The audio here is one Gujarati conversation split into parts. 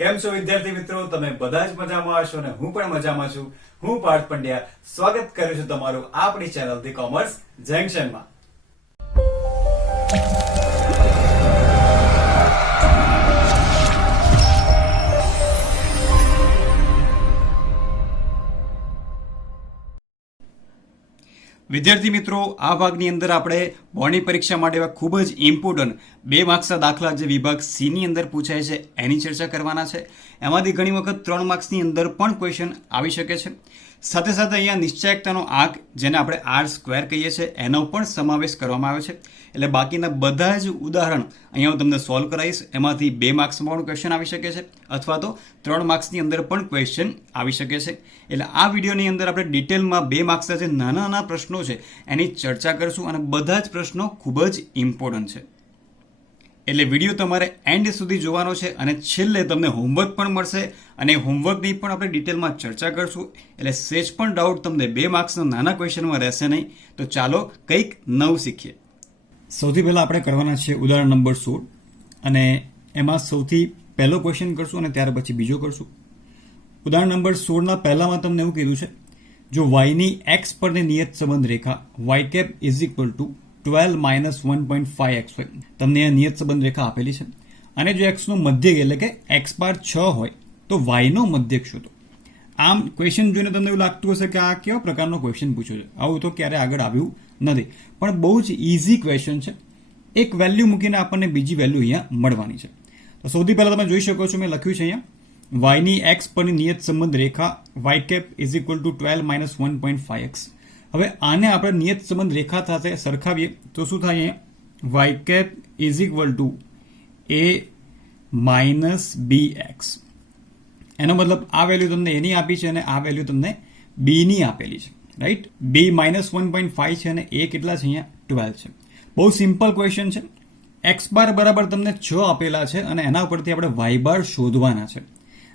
કેમ છો વિદ્યાર્થી મિત્રો? તમે બધા જ મજામાં હશો ને હું પણ મજામાં છું. હું પાર્થ પંડ્યા સ્વાગત કરું છું તમારું આપણી ચેનલ ધી કોમર્સ જંકશનમાં. વિદ્યાર્થી મિત્રો, આ ભાગની અંદર આપણે બોર્ડની પરીક્ષા માટે એવા ખૂબ જ ઇમ્પોર્ટન્ટ 2 માર્ક્સના દાખલા જે વિભાગ સી ની અંદર પૂછાય છે એની ચર્ચા કરવાના છે. એમાંથી ઘણી વખત 3 માર્ક્સની અંદર પણ ક્વેશ્ચન આવી શકે છે. સાથે સાથે અહીંયા નિશ્ચયકતાનો આંક જેને આપણે R² કહીએ છીએ એનો પણ સમાવેશ કરવામાં આવ્યો છે. એટલે બાકીના બધા જ ઉદાહરણ અહીંયા હું તમને સોલ્વ કરાવીશ. એમાંથી 2 માર્ક્સમાં પણ ક્વેશ્ચન આવી શકે છે અથવા તો 3 માર્ક્સની અંદર પણ ક્વેશ્ચન આવી શકે છે. એટલે આ વિડીયોની અંદર આપણે ડિટેલમાં 2 માર્ક્સના જે નાના નાના પ્રશ્નો છે એની ચર્ચા કરશું અને બધા જ પ્રશ્નો ખૂબ જ ઇમ્પોર્ટન્ટ છે. એટલે વિડીયો તમારે એન્ડ સુધી જોવાનો છે અને છેલ્લે તમને હોમવર્ક પણ મળશે અને હોમવર્કની પણ આપણે ડિટેલમાં ચર્ચા કરશું. એટલે સેજ પણ ડાઉટ તમને 2 માર્ક્સના નાના ક્વેશ્ચનમાં રહેશે નહીં. તો ચાલો કંઈક નવું શીખીએ. સૌથી પહેલાં આપણે કરવાના છે ઉદાહરણ નંબર 16 અને એમાં સૌથી પહેલો ક્વેશ્ચન કરશું અને ત્યાર પછી બીજો કરશું. ઉદાહરણ નંબર 16ના પહેલામાં તમને એવું કીધું છે, જો વાયની એક્સ પરની નિયત સંબંધ રેખા Y cap is equal to 12 - 1.5x હોય. તમને આ નિયત સંબંધ રેખા આપેલી છે અને જો એક્સનો મધ્યક એટલે કે એક્સ બાર 6 હોય તો વાયનો મધ્યક શોધો. આમ ક્વેશ્ચન જોઈને તમને એવું લાગતું હશે કે આ કેવા પ્રકારનો ક્વેશ્ચન પૂછ્યો છે, આવું તો ક્યારે આગળ આવ્યું નથી. પણ બહુ જ ઇઝી ક્વેશ્ચન છે. એક વેલ્યુ મૂકીને આપણને બીજી વેલ્યુ અહીંયા મળવાની છે. તો સૌથી પહેલાં તમે જોઈ શકો છો, મેં લખ્યું છે અહીંયા વાયની એક્સ પરની નિયત સંબંધ રેખા Y cap is equal to 12 - 1.5x. હવે આને આપણે નિયત સંબંધ રેખા સાથે સરખાવીએ તો શું થાય? અહીંયા y cap is equal to a - bx. એનો મતલબ આ વેલ્યુ તમને એની આપી છે અને આ વેલ્યુ તમને બીની આપેલી છે, રાઈટ? b - 1.5 છે અને a કેટલા છે? અહીંયા 12 છે. બહુ સિમ્પલ ક્વેશ્ચન છે. એક્સ બાર બરાબર તમને 6 આપેલા છે અને એના ઉપરથી આપણે વાય બાર શોધવાના છે.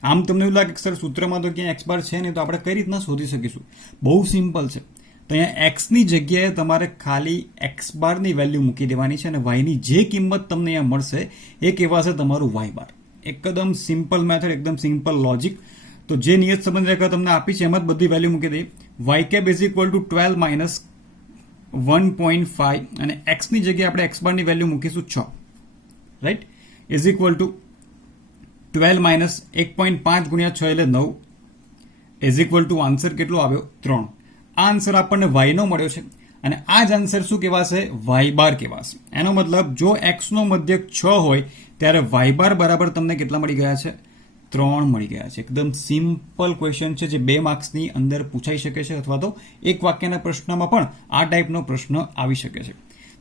આમ તમને એવું લાગે કે સર સૂત્રમાં તો ક્યાં એક્સ બાર છે નહીં, તો આપણે કઈ રીતના શોધી શકીશું? બહુ સિમ્પલ છે. તો અહીંયા એક્સની જગ્યાએ તમારે ખાલી એક્સ બારની વેલ્યુ મૂકી દેવાની છે અને વાયની જે કિંમત તમને અહીંયા મળશે એ કહેવાશે તમારું વાય બાર. એકદમ સિમ્પલ મેથડ, એકદમ સિમ્પલ લોજિક. તો જે નિયત સંબંધ રેખા તમને આપી છે એમાં જ બધી વેલ્યુ મૂકી દઈએ. Y cap is equal to 12 - 1.5 અને એક્સની જગ્યાએ આપણે એક્સ બારની વેલ્યુ મૂકીશું 6, રાઈટ? ઇઝ ઇક્વલ ટુ 12 - 1.5 ગુણ્યા 6 એટલે 9 ઇઝ ઇક્વલ ટુ આન્સર કેટલો આવ્યો? 3. આ આન્સર આપણને વાયનો મળ્યો છે અને આ જ આન્સર શું કહેવાશે? વાય બાર કહેવાશે. એનો મતલબ જો એક્સનો મધ્યક 6 હોય ત્યારે વાય બાર બરાબર તમને કેટલા મળી ગયા છે? 3 મળી ગયા છે. એકદમ સિમ્પલ ક્વેશ્ચન છે જે 2 માર્ક્સની અંદર પૂછાઈ શકે છે અથવા તો એક વાક્યના પ્રશ્નમાં પણ આ ટાઈપનો પ્રશ્ન આવી શકે છે.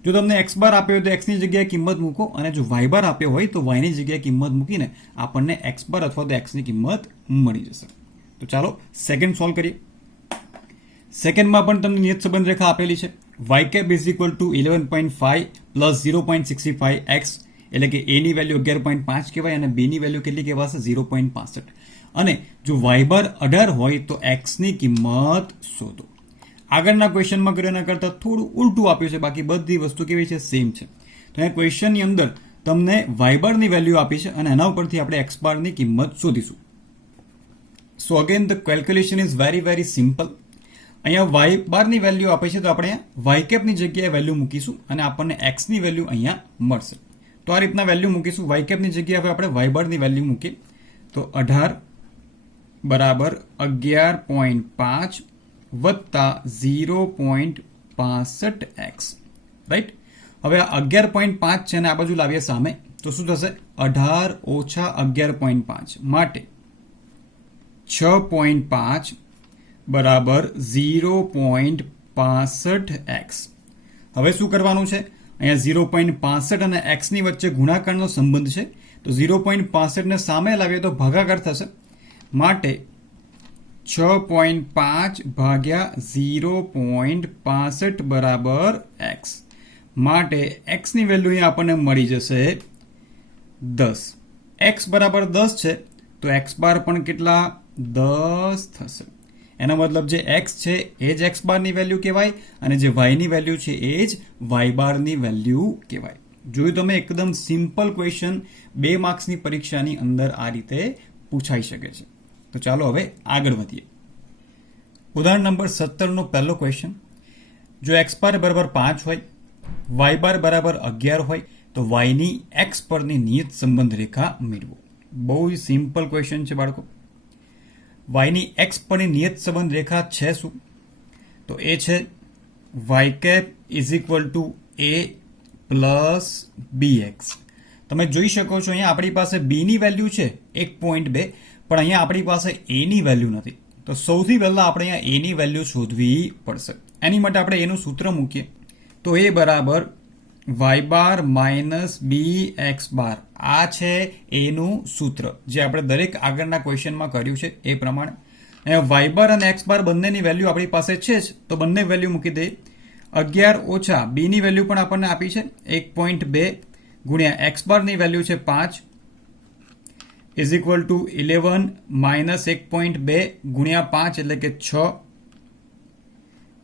જો તમને એક્સ બાર આપ્યો હોય તો એક્સની જગ્યાએ કિંમત મૂકો અને જો વાય બાર આપ્યો હોય તો વાયની જગ્યાએ કિંમત મૂકીને આપણને એક્સ બાર અથવા તો એક્સની કિંમત મળી જશે. તો ચાલો સેકન્ડ સોલ્વ કરીએ. સેકન્ડમાં પણ તમને નિયત સંબંધ રેખા આપેલી છે. Y cap is equal to 11.5 plus 0.65x એટલે કે a ની વેલ્યુ 11.5 કહેવાય અને b ની વેલ્યુ કેટલી કહેવાશે? 0.65. અને જો વાય બાર 18 હોય તો x ની કિંમત શોધો. આગળના ક્વેશ્ચનમાં કર્યા એના કરતાં થોડું ઉલટું આપ્યું છે, બાકી બધી વસ્તુ કેવી છે? સેમ છે. તો અહીંયા ક્વેશ્ચનની અંદર તમને વાય બારની વેલ્યુ આપી છે અને એના ઉપરથી આપણે એક્સ બારની કિંમત શોધીશું. સો again the calculation is very simple. અહીંયા વાય બારની વેલ્યુ આપે છે તો આપણે અહીંયા વાય કેપની જગ્યાએ વેલ્યુ મૂકીશું અને આપણને એક્સની વેલ્યુ અહીંયા મળશે. તો આ રીતના વેલ્યુ મૂકીશું. વાય કેપની જગ્યાએ હવે આપણે વાય બારની વેલ્યુ મૂકીએ તો 18 બરાબર 11.5 વત્તા 0.65x, રાઈટ? હવે આ 11.5 છે અને આ બાજુ લાવીએ સામે તો શું થશે? 18 ઓછા 11.5 માટે 6.5 બરાબર 0.65x. હવે શું કરવાનું છે? અહીંયા 0.65 અને x ની વચ્ચે ગુણાકારનો સંબંધ છે તો 0.65 ને સામે લાવીએ તો ભાગાકાર થશે. માટે 6.5 ભાગ્યા 0.65 બરાબર x. માટે x ની વેલ્યુ અહીંયા આપણને મળી જશે 10. x બરાબર 10 છે તો x બાર પણ કેટલા? 10 થશે. એનો મતલબ જે x છે એ જ x બારની વેલ્યુ કહેવાય અને જે y ની વેલ્યુ છે એ જ y બારની વેલ્યુ કહેવાય. જોયું તમે? એકદમ સિમ્પલ ક્વેશ્ચન 2 માર્ક્સની પરીક્ષાની અંદર આ રીતે પૂછાઈ શકે છે. તો ચાલો હવે આગળ વધીએ. ઉદાહરણ નંબર 17નો પહેલો ક્વેશ્ચન. જો એક્સ બાર બરાબર 5 હોય, વાય બાર બરાબર 11 હોય તો વાયની એક્સ પરની નિયત સંબંધ રેખા મેળવો. બહુ જ સિમ્પલ ક્વેશ્ચન છે બાળકો. વાયની એક્સ પરની નિયત સંબંધ રેખા છે શું? તો એ છે y cap is equal to A plus B x. તમે જોઈ શકો છો અહીંયા આપણી પાસે બીની વેલ્યુ છે 1.2, પણ અહીંયા આપણી પાસે એની વેલ્યુ નથી. તો સૌથી પહેલાં આપણે અહીંયા એની વેલ્યુ શોધવી પડશે. એની માટે આપણે એનું સૂત્ર મૂકીએ. તો એ બરાબર વાય બાર માઇનસ બી એક્સ બાર. આ છે એનું સૂત્ર જે આપણે દરેક આગળના ક્વેશ્ચનમાં કર્યું છે એ પ્રમાણે. અહીંયા વાય બાર અને એક્સ બાર બંનેની વેલ્યુ આપણી પાસે છે જ, તો બંને વેલ્યુ મૂકી દઈએ. 11 ઓછા બીની વેલ્યુ પણ આપણને આપી છે 1.2 ગુણ્યા એક્સ બારની વેલ્યુ છે 5 ઇઝ ઇક્વલ ટુ 11 માઇનસ 1.2 ગુણ્યા 5 એટલે કે 6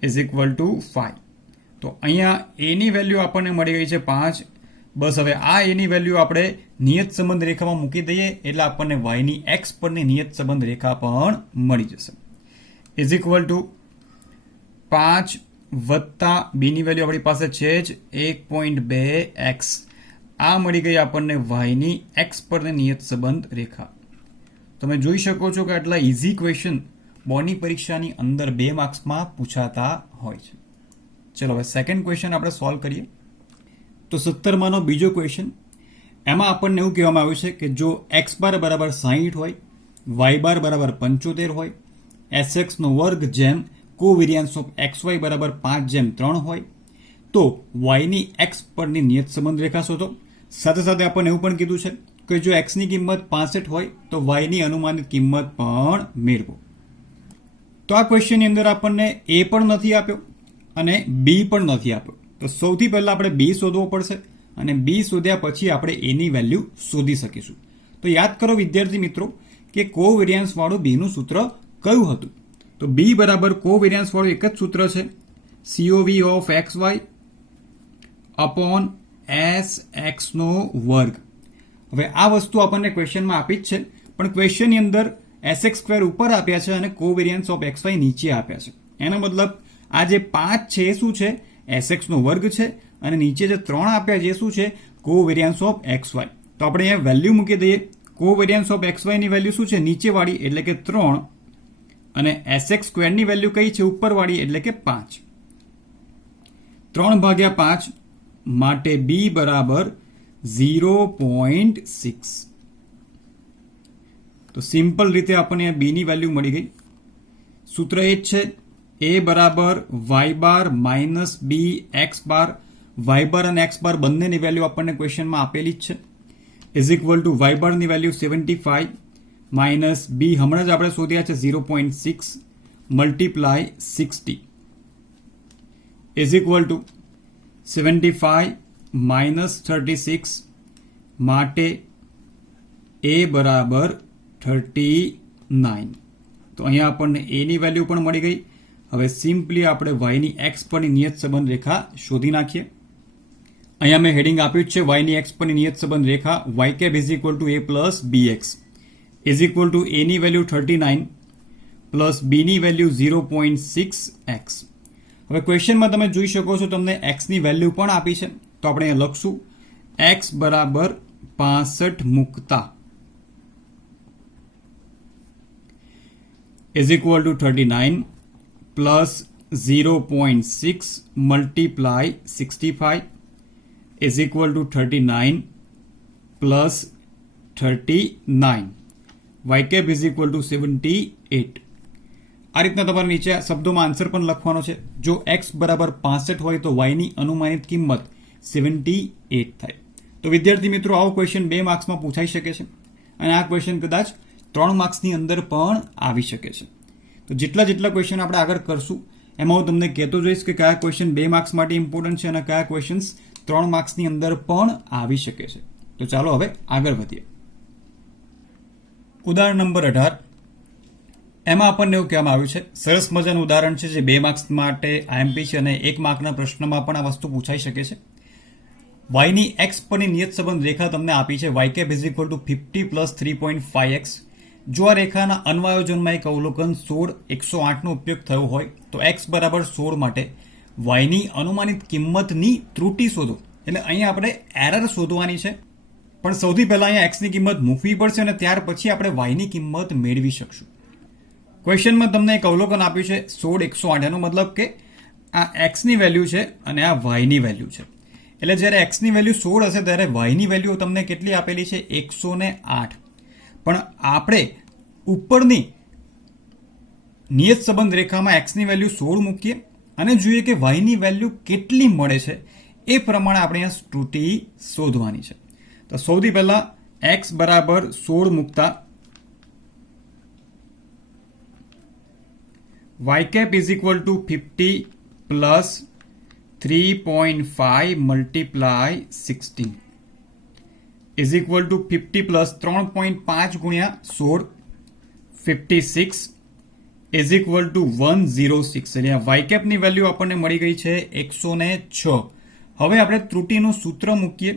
ઇઝ ઇક્વલ ટુ 5. તો અહીંયા એની વેલ્યુ આપણને મળી ગઈ છે 5. બસ હવે આ એની વેલ્યુ આપણે નિયત સંબંધ રેખામાં મૂકી દઈએ એટલે આપણને વાયની એક્સ પરની નિયત સંબંધ રેખા પણ મળી જશે. ઇઝ ઇક્વલ ટુ 5 વત્તા બીની વેલ્યુ આપણી પાસે છે જ 1.2 એક્સ. આ મળી ગઈ આપણને વાયની એક્સ પરની નિયત સંબંધ રેખા. તમે જોઈ શકો છો કે આટલા ઇઝી ક્વેશ્ચન બોર્ડની પરીક્ષાની અંદર 2 માર્ક્સમાં પૂછાતા હોય છે. ચલો હવે સેકન્ડ ક્વેશ્ચન આપણે સોલ્વ કરીએ. તો 17માનો બીજો ક્વેશ્ચન. એમાં આપણને એવું કહેવામાં આવ્યું છે કે જો એક્સ બાર બરાબર 60 હોય, વાય બાર બરાબર 75 હોય, એસ એક્સનો વર્ગ જેમ કોવેરિયન્સ ઓફ એક્સ વાય બરાબર 5:3 હોય તો વાયની એક્સ પરની નિયત સંબંધ રેખા શોધો. સાથે સાથે આપણને એવું પણ કીધું છે કે જો એક્સની કિંમત 65 હોય તો વાયની અનુમાનિત કિંમત પણ મેળવો. તો આ ક્વેશ્ચનની અંદર આપણને એ પણ નથી આપ્યો અને બી પણ નથી આપ્યો. તો સૌથી પહેલાં આપણે બી શોધવો પડશે અને બી શોધ્યા પછી આપણે એની વેલ્યુ શોધી શકીશું. તો યાદ કરો વિદ્યાર્થી મિત્રો કે કોવેરિયન્સ વાળું બીનું સૂત્ર કયું હતું? તો બી બરાબર કોવેરિયન્સ વાળું એક જ સૂત્ર છે, COV of X Y upon S એક્સનો વર્ગ. હવે આ વસ્તુ આપણને ક્વેશ્ચનમાં આપી જ છે, પણ ક્વેશ્ચનની અંદર એસ એક્સ સ્ક્વેર ઉપર આપ્યા છે અને કોવેરિયન્સ ઓફ એક્સ વાય નીચે આપ્યા છે. એનો મતલબ આ જે 5 છે એ શું છે? એસ એક્સનો વર્ગ છે અને નીચે જે 3 આપ્યા છે શું છે? Covariance of X Y. તો આપણે અહીંયા વેલ્યુ મૂકી દઈએ. કોવેરિયન્સ ઓફ એક્સ વાયની વેલ્યુ શું છે? નીચેવાળી એટલે કે 3 અને એસ એક્સ સ્ક્વેરની વેલ્યુ કઈ છે? ઉપરવાળી એટલે કે 5. 3/5 માટે બી બરાબર 0.6. તો સિમ્પલ રીતે આપણને બીની વેલ્યુ મળી ગઈ. સૂત્ર એ જ છે એ બરાબર વાય બાર માઇનસ બી એક્સ બાર. વાય બાર અને એક્સ બાર બંનેની વેલ્યુ આપણને ક્વેશ્ચનમાં આપેલી જ છે. ઇઝ ઇક્વલ ટુ વાય બારની વેલ્યુ 75 માઇનસ બી હમણાં જ આપણે શોધ્યા છે 0.6 multiply 60 is equal two 75 minus 36 માટે એ બરાબર 39. તો અહીંયા આપણને એની વેલ્યુ પણ મળી ગઈ. હવે સિમ્પલી આપણે વાયની એક્સ પરની નિયત સંબંધ રેખા શોધી નાખીએ. અહીંયા મેં હેડિંગ આપ્યું જ છે વાયની એક્સ પરની નિયત સંબંધ રેખા Y cap is equal to A plus B X is equal to એની વેલ્યુ 39 પ્લસ બીની વેલ્યુ 0.6 એક્સ. હવે ક્વેશ્ચનમાં તમે જોઈ શકો છો તમને એક્સની વેલ્યુ પણ આપી છે. તો આપણે અહીંયા લખશું એક્સ બરાબર 65 મૂકતા is equal to 39 plus 0.6 multiply 65 is equal to 39 plus 39 y cap is equal to 78. આ રીતના તમારે નીચે શબ્દોમાં આન્સર પણ લખવાનો છે. જો એક્સ બરાબર 65 હોય તો વાયની અનુમાનિત કિંમત 78 થાય. તો વિદ્યાર્થી મિત્રો આવો ક્વેશ્ચન 2 માર્ક્સમાં પૂછાઈ શકે છે અને આ ક્વેશ્ચન કદાચ 3 માર્ક્સની અંદર પણ આવી શકે છે. તો જેટલા ક્વેશ્ચન આપણે આગળ કરશું એમાં હું તમને કહેતો જઈશ કે કયા ક્વેશ્ચન 2 માર્ક્સ માટે ઇમ્પોર્ટન્ટ છે અને કયા ક્વેશ્ચન્સ 3 માર્ક્સની અંદર પણ આવી શકે છે. તો ચાલો હવે આગળ વધીએ. ઉદાહરણ નંબર 18. એમાં આપણને એવું કહેવામાં આવ્યું છે, સરસ મજાનું ઉદાહરણ છે જે 2 માર્ક્સ માટે આઈએમપી છે અને 1 માર્કના પ્રશ્નમાં પણ આ વસ્તુ પૂછાઈ શકે છે. વાયની એક્સ પરની નિયત સંબંધ રેખા તમને આપી છે y cap is equal to 50 plus 3.5x જો આ રેખાના અન્વયોજનમાં એક અવલોકન 16 108નો ઉપયોગ થયો હોય તો x બરાબર 16 માટે y ની અનુમાનિત કિંમતની ત્રુટિ શોધો. એટલે અહીંયા આપણે એરર શોધવાની છે, પણ સૌથી પહેલા અહીંયા x ની કિંમત મૂકવી પડશે અને ત્યાર પછી આપણે y ની કિંમત મેળવી શકશું. ક્વેશ્ચનમાં તમને એક અવલોકન આપ્યું છે 16 108, એનો મતલબ કે આ x ની વેલ્યુ છે અને આ y ની વેલ્યુ છે. એટલે જ્યારે x ની વેલ્યુ 16 હશે ત્યારે y ની વેલ્યુ તમને કેટલી આપેલી છે 108. પણ આપણે ઉપરની નિયત સંબંધ રેખામાં x ની વેલ્યુ 16 મૂકીએ અને જોઈએ કે y ની વેલ્યુ કેટલી મળે છે. એ પ્રમાણે આપણે અહીંયા ત્રુટિ શોધવાની છે. તો સૌથી પહેલા x બરાબર 16 મૂકતા y cap is equal to 50 plus 3.5 multiply 16 is equal to 50 plus 3.5 ગુણ્યા 16 56 is equal to 106. એટલે y cap ની વેલ્યુ આપણને મળી ગઈ છે 106. હવે આપણે ત્રુટિનું સૂત્ર મૂકીએ.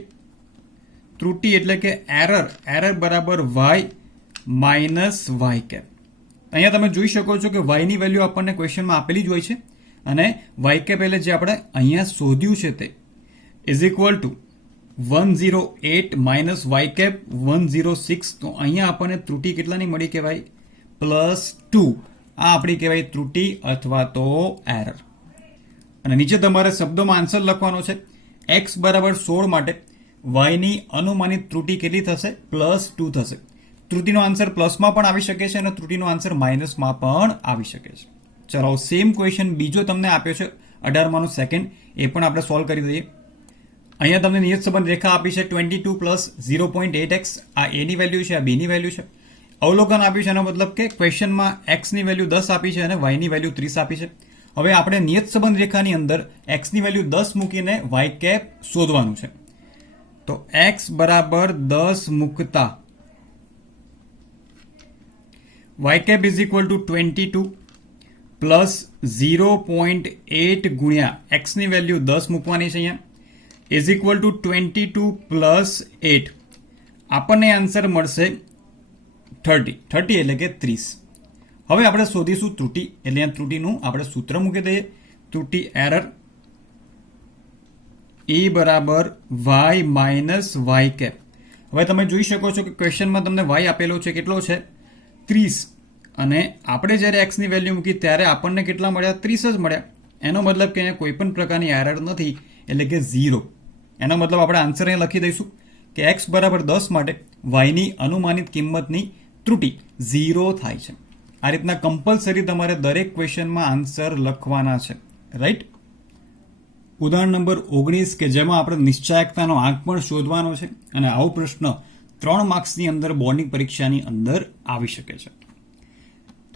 ત્રુટિ એટલે કે એરર બરાબર y માઇનસ y cap. અહીંયા તમે જોઈ શકો છો કે y ની વેલ્યુ આપણને ક્વેશ્ચનમાં આપેલી જ હોય છે અને y cap એટલે જે આપણે અહીંયા શોધ્યું છે તે is equal two 108 minus y cap 106. તો અહીંયા આપણને ત્રુટિ કેટલાની મળી કહેવાય +2. આ આપણી કહેવાય ત્રુટિ અથવા તો એરર. અને નીચે તમારે શબ્દોમાં આન્સર લખવાનો છે. x બરાબર 16 માટે y ની અનુમાનિત ત્રુટિ કેટલી થશે +2 થશે. ત્રુટિનો આન્સર પ્લસમાં પણ આવી શકે છે અને ત્રુટિનો આન્સર માઇનસમાં પણ આવી શકે છે. ચલો સેમ ક્વેશ્ચન બીજો તમને આપ્યો છે 18માનો સેકન્ડ, એ પણ આપણે સોલ્વ કરી દઈએ. અહીંયા તમને નિયત સંબંધ રેખા આપી છે 22 પ્લસ 0.8x. આ a ની વેલ્યુ છે, આ b ની વેલ્યુ છે. અવલોકન આપ્યું છે, એનો મતલબ કે ક્વેશ્ચનમાં x ની વેલ્યુ 10 આપી છે અને y ની વેલ્યુ 30 આપી છે. હવે આપણે નિયત સંબંધ રેખાની અંદર x ની વેલ્યુ 10 મૂકીને y cap શોધવાનું છે. તો x બરાબર 10 મૂકતા y cap is equal to 22 plus 0.8 ગુણ્યા x ની વેલ્યુ 10 મૂકવાની છે અહીંયા ઇઝ ઇક્વલ ટુ 22 પ્લસ 8. આપણને આન્સર મળશે 30 એટલે કે 30. હવે આપણે શોધીશું ત્રુટિ. એટલે અહીંયા ત્રુટિનું આપણે સૂત્ર મૂકી દઈએ. ત્રુટિ એરર e બરાબર y માઇનસ y cap. હવે તમે જોઈ શકો છો કે ક્વેશ્ચનમાં તમને y આપેલો છે કેટલો છે 30, અને આપણે જ્યારે x ની વેલ્યુ મૂકી ત્યારે આપણને કેટલા મળ્યા 30 જ મળ્યા. એનો મતલબ કે અહીંયા કોઈ પણ પ્રકારની એરર નથી, એટલે કે 0. એનો મતલબ આપણે આન્સર અહીંયા લખી દઈશું કે x બરાબર 10 માટે y ની અનુમાનિત કિંમતની ત્રુટિ 0 થાય છે. આ રીતના કમ્પલસરી તમારે દરેક ક્વેશ્ચનમાં આન્સર લખવાના છે, રાઈટ. ઉદાહરણ નંબર 19 કે જેમાં આપણે નિશ્ચાયકતાનો આંક પણ શોધવાનો છે, અને આવો પ્રશ્ન 3 માર્ક્સની અંદર બોર્ડની પરીક્ષાની અંદર આવી શકે છે.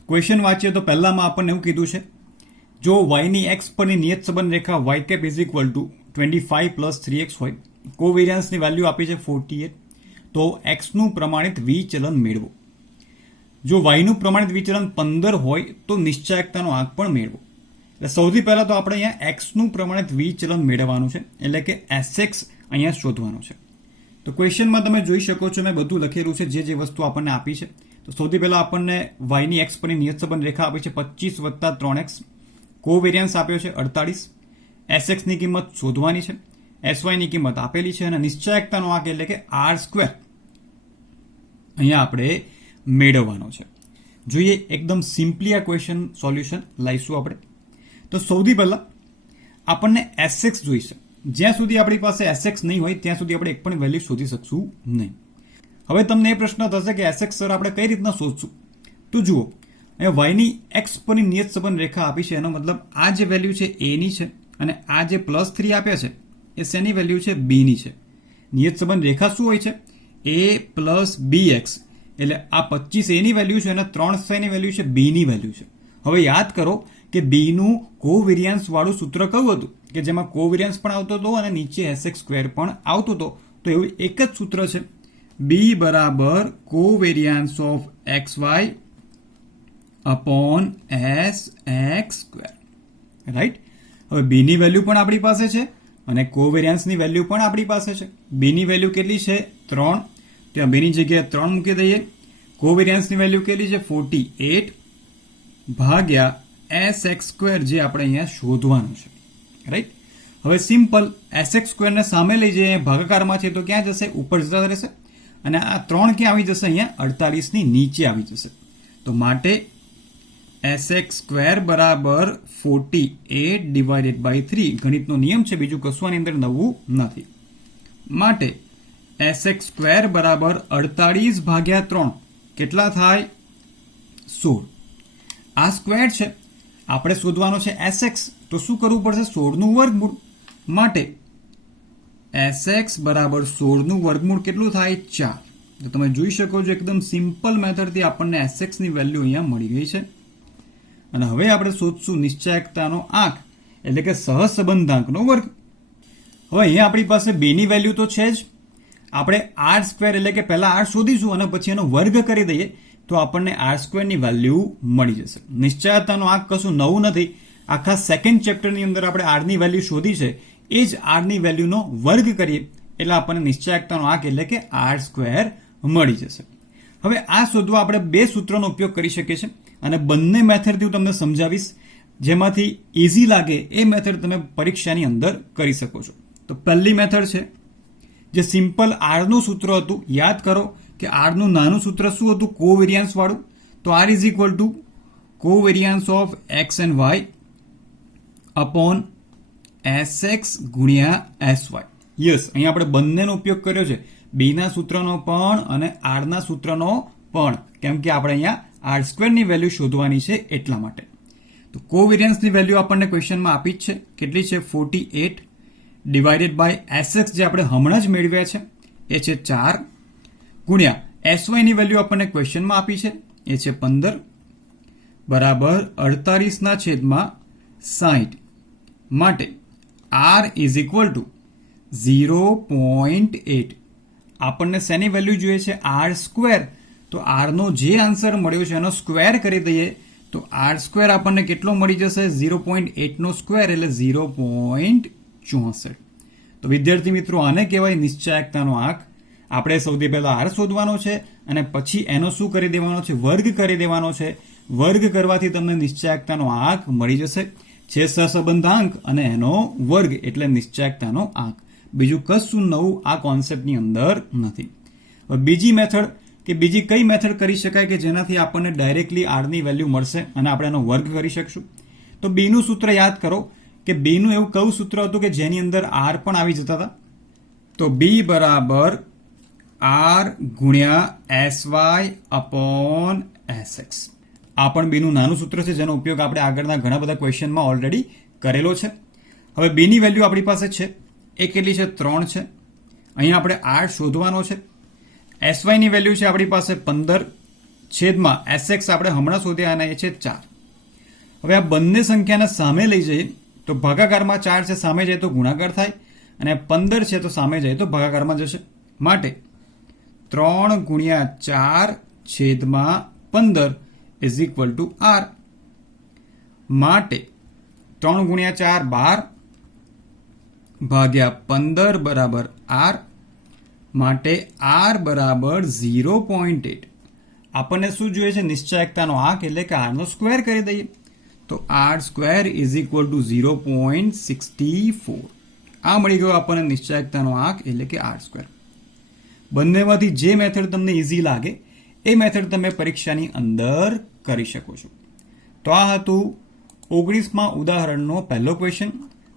ક્વેશ્ચન વાંચીએ તો પહેલામાં આપણને એવું કીધું છે, જો y ની x પરની નિયત સંબંધ રેખા y cap is equal to 25 plus 3x હોય, કોવેરિયન્સની વેલ્યુ આપી છે 48, તો x નું પ્રમાણિત વિચલન મેળવો. જો y નું પ્રમાણિત વિચલન 15 હોય તો નિશ્ચાયકતાનો આંક પણ મેળવો. એટલે સૌથી પહેલા તો આપણે અહીંયા x નું પ્રમાણિત વિચલન મેળવવાનું છે, એટલે કે sx અહીંયા શોધવાનું છે. તો ક્વેશ્ચનમાં તમે જોઈ શકો છો મેં બધું લખેલું છે, જે વસ્તુ આપણને આપી છે. તો સૌથી પહેલા આપણને y ની x પરની નિયત સંબંધ રેખા આપી છે 25 વત્તા 3x, કોવેરિયન્સ આપ્યો છે 48, sx ની કિંમત શોધવાની છે, sy ની કિંમત આપેલી છે, અને નિશ્ચાયકતાનો આંક એટલે કે r² અહીંયા આપણે મેળવવાનો છે. જોઈએ એકદમ સિમ્પલી આ ક્વેશ્ચન સોલ્યુશન લાવીશું આપણે. તો સૌથી પહેલા આપણને sx જોઈશે. જ્યાં સુધી આપણી પાસે sx નહીં હોય ત્યાં સુધી આપણે એક પણ વેલ્યુ શોધી શકશું નહીં. હવે તમને એ પ્રશ્ન થશે કે sx સર આપણે કઈ રીતના શોધશું? તો જુઓ, અહીંયા y ની x પરની નિયત સંબંધ રેખા આપી છે, એનો મતલબ આ જે વેલ્યુ છે a ની છે, અને આ જે +3 આપ્યા છે એ શેની વેલ્યુ છે b ની છે. નિયત સંબંધ રેખા શું હોય છે? a plus bx. એટલે આ 25 a ની વેલ્યુ છે અને 3 ની વેલ્યુ છે b ની વેલ્યુ છે. હવે યાદ કરો કે b નું કોવેરિયન્સ વાળું સૂત્ર કયું હતું કે જેમાં કોવેરિયન્સ પણ આવતો હતો અને નીચે sx² પણ આવતો હતો. તો એવું એક જ સૂત્ર છે, b બરાબર covariance of xy upon sx², right. હવે b ની વેલ્યુ પણ આપણી પાસે છે અને કોવેરિયન્સની વેલ્યુ પણ આપણી પાસે છે. b ની વેલ્યુ કેટલી છે 3, ત્યાં b ની જગ્યાએ 3 મૂકી દઈએ. કોવેરિયન્સની વેલ્યુ કેટલી છે 48 ભાગ્યા sx² જે આપણે અહીંયા શોધવાનું છે, રાઈટ. હવે સિમ્પલ sx² ને સામે લઈ જઈએ, ભાગાકારમાં છે તો ક્યાં જશે? ઉપર જતા રહેશે. અને આ 3 ક્યાં આવી જશે? અહીંયા 48 ની નીચે આવી જશે. તો માટે sx² બરાબર 48 ડિવાઇડેડ બાય 3. ગણિતનો નિયમ છે, બીજું કશું આની અંદર નવું નથી. માટે sx² બરાબર 48 ભાગ્યા 3 કેટલા થાય? 16. આ સ્ક્વેર છે, આપણે શોધવાનો છે sx, તો શું કરવું પડશે? 16 નું વર્ગમૂળ. માટે sx બરાબર 16 નું વર્ગમૂળ કેટલું થાય? 4. તો તમે જોઈ શકો છો એકદમ સિમ્પલ મેથડથી આપણને sx ની વેલ્યુ અહીંયા મળી ગઈ છે. અને હવે આપણે શોધશું નિશ્ચાયકતાનો આંક, એટલે કે સહસંબંધાંકનો વર્ગ. હવે અહીંયા આપણી પાસે b ની વેલ્યુ તો છે જ. આપણે r² એટલે કે પહેલા r શોધીશું અને પછી એનો વર્ગ કરી દઈએ તો આપણને r² ની વેલ્યુ મળી જશે. નિશ્ચયતાનો આંક કશું નવું નથી. આખા સેકન્ડ ચેપ્ટરની અંદર આપણે r ની વેલ્યુ શોધી છે, એ જ r ની વેલ્યુનો વર્ગ કરીએ એટલે આપણને નિશ્ચયતાનો આંક એટલે કે r² મળી જશે. હવે આ શોધવા આપણે બે સૂત્રનો ઉપયોગ કરી શકીએ છીએ અને બંને મેથડથી હું તમને સમજાવીશ. જેમાંથી ઇઝી લાગે એ મેથડ તમે પરીક્ષાની અંદર કરી શકો છો. તો પહેલી મેથડ છે જે સિમ્પલ r નું સૂત્ર હતું. યાદ કરો કે r નું નાનું સૂત્ર શું હતું? કોવેરિયન્સ વાળું. તો r is equal to covariance of x and y upon sx ગુણ્યા sy. યસ, અહીંયા આપણે બંનેનો ઉપયોગ કર્યો છે, b ના સૂત્રનો પણ અને r ના સૂત્રનો પણ, કેમ કે આપણે અહીંયા r² ની વેલ્યુ શોધવાની છે એટલા માટે. તો કોવેરિયન્સની વેલ્યુ આપણને ક્વેશ્ચનમાં આપી જ છે. કેટલી છે? 48 ડિવાઇડેડ બાય sx જે આપણે હમણાં જ મેળવ્યા છે એ છે 4 ગુણ્યા sy ની વેલ્યુ આપણને ક્વેશ્ચનમાં આપી છે એ છે 15 બરાબર 48 ના છેદમાં 60. માટે r ઇઝ ઇક્વલ ટુ 0.8. આપણને શેની વેલ્યુ જોઈએ છે? r². તો r નો જે આન્સર મળ્યો છે એનો સ્ક્વેર કરી દઈએ તો r² આપણને કેટલો મળી જશે? 0.8 નો સ્ક્વેર એટલે 0.64. તો વિદ્યાર્થી મિત્રો, આને કહેવાય નિશ્ચાયકતાનો આંક. આપણે સૌથી પહેલા r શોધવાનો છે અને પછી એનો શું કરી દેવાનો છે? વર્ગ કરી દેવાનો છે. વર્ગ કરવાથી તમને નિશ્ચાયકતાનો આંક મળી જશે. છે સહસંબંધાંક અને એનો વર્ગ એટલે નિશ્ચાયકતાનો આંક. બીજું કશું નવું આ કોન્સેપ્ટની અંદર નથી. હવે બીજી મેથડ કે બીજી કઈ મેથડ કરી શકાય કે જેનાથી આપણને ડાયરેક્ટલી r ની વેલ્યુ મળશે અને આપણે એનો વર્ગ કરી શકશું? તો b નું સૂત્ર યાદ કરો કે b નું એવું કયું સૂત્ર હતું કે જેની અંદર r પણ આવી જતા હતા? તો b બરાબર r ગુણ્યા sy અપોન sx. આ પણ b નું નાનું સૂત્ર છે જેનો ઉપયોગ આપણે આગળના ઘણા બધા ક્વેશ્ચનમાં ઓલરેડી કરેલો છે. હવે b ની વેલ્યુ આપણી પાસે છે એ કેટલી છે? 3 છે. અહીંયા આપણે r શોધવાનો છે. sy ની વેલ્યુ છે આપણી પાસે 15 છેદમાં sx આપણે હમણાં શોધ્યા અને એ છે 4. હવે આ બંને સંખ્યાને સામે લઈ જઈએ તો ભાગાકારમાં 4 છે, સામે જાય તો ગુણાકાર થાય, અને 15 છે તો સામે જાય તો ભાગાકારમાં જશે. માટે 3 ગુણ્યા 4 છેદમાં 15 ઇઝ ઇક્વલ ટુ r. માટે 3 ગુણ્યા 4 12 ભાગ્યા 15 બરાબર r. માટે r બરાબર 0.8. આપણને શું જોઈએ છે? નિશ્ચાયકતાનો આંક એટલે કે r નો સ્ક્વેર કરી દઈએ તો r² ઇઝ ઇક્વલ ટુ 0.64. આ મળી ગયો આપણને નિશ્ચાયકતાનો આંક એટલે કે r². બંનેમાંથી જે મેથડ તમને ઇઝી લાગે એ મેથડ તમે પરીક્ષાની અંદર કરી શકો છો. તો આ હતું 19મા ઉદાહરણનો પહેલો ક્વેશ્ચન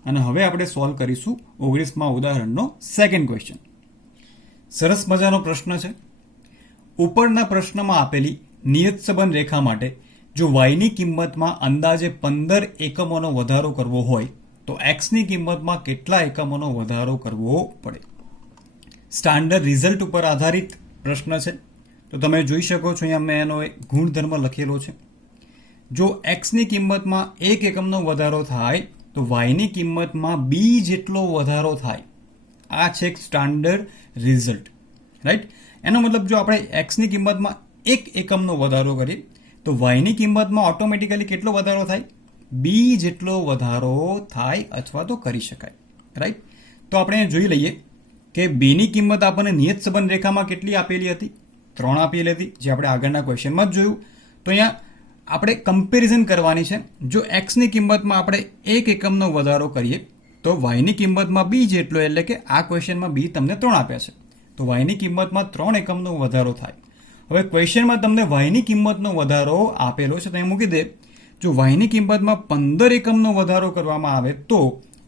અને હવે આપણે સોલ્વ કરીશું 19મા ઉદાહરણનો સેકન્ડ ક્વેશ્ચન. સરસ મજાનો પ્રશ્ન છે. ઉપરના પ્રશ્નમાં આપેલી નિયત સંબંધ રેખા માટે જો y ની કિંમતમાં અંદાજે 15 એકમોનો વધારો કરવો હોય તો x ની કિંમતમાં કેટલા એકમોનો વધારો કરવો પડે? સ્ટાન્ડર્ડ રિઝલ્ટ ઉપર આધારિત પ્રશ્ન છે. તો તમે જોઈ શકો છો અહીંયા મેં એનો ગુણધર્મ લખેલો છે. જો x ની કિંમતમાં 1 એકમનો વધારો થાય તો y ની કિંમતમાં b જેટલો વધારો થાય. આ છે સ્ટાન્ડર્ડ રિઝલ્ટ, રાઈટ. એનો મતલબ જો આપણે x ની કિંમતમાં 1 એકમનો વધારો કરીએ તો y ની કિંમતમાં ઓટોમેટિકલી કેટલો વધારો થાય? b જેટલો વધારો થાય અથવા તો કરી શકાય, રાઈટ. તો આપણે જોઈ લઈએ કે b ની કિંમત આપણને નિયત સંબંધ રેખામાં કેટલી આપેલી હતી? 3 આપેલી હતી, જે આપણે આગળના ક્વેશ્ચનમાં જ જોયું. તો અહીંયા આપણે કમ્પેરિઝન કરવાની છે. જો એક્સની કિંમતમાં આપણે 1 એકમનો વધારો કરીએ તો વાયની કિંમતમાં બી જેટલો, એટલે કે આ ક્વેશ્ચનમાં બી તમને 3 આપ્યા છે, તો વાયની કિંમતમાં 3 એકમનો વધારો થાય. હવે ક્વેશ્ચનમાં તમને વાયની કિંમતનો વધારો આપેલો છે, તો અહીં મૂકી દે. જો વાયની કિંમતમાં 15 એકમનો વધારો કરવામાં આવે તો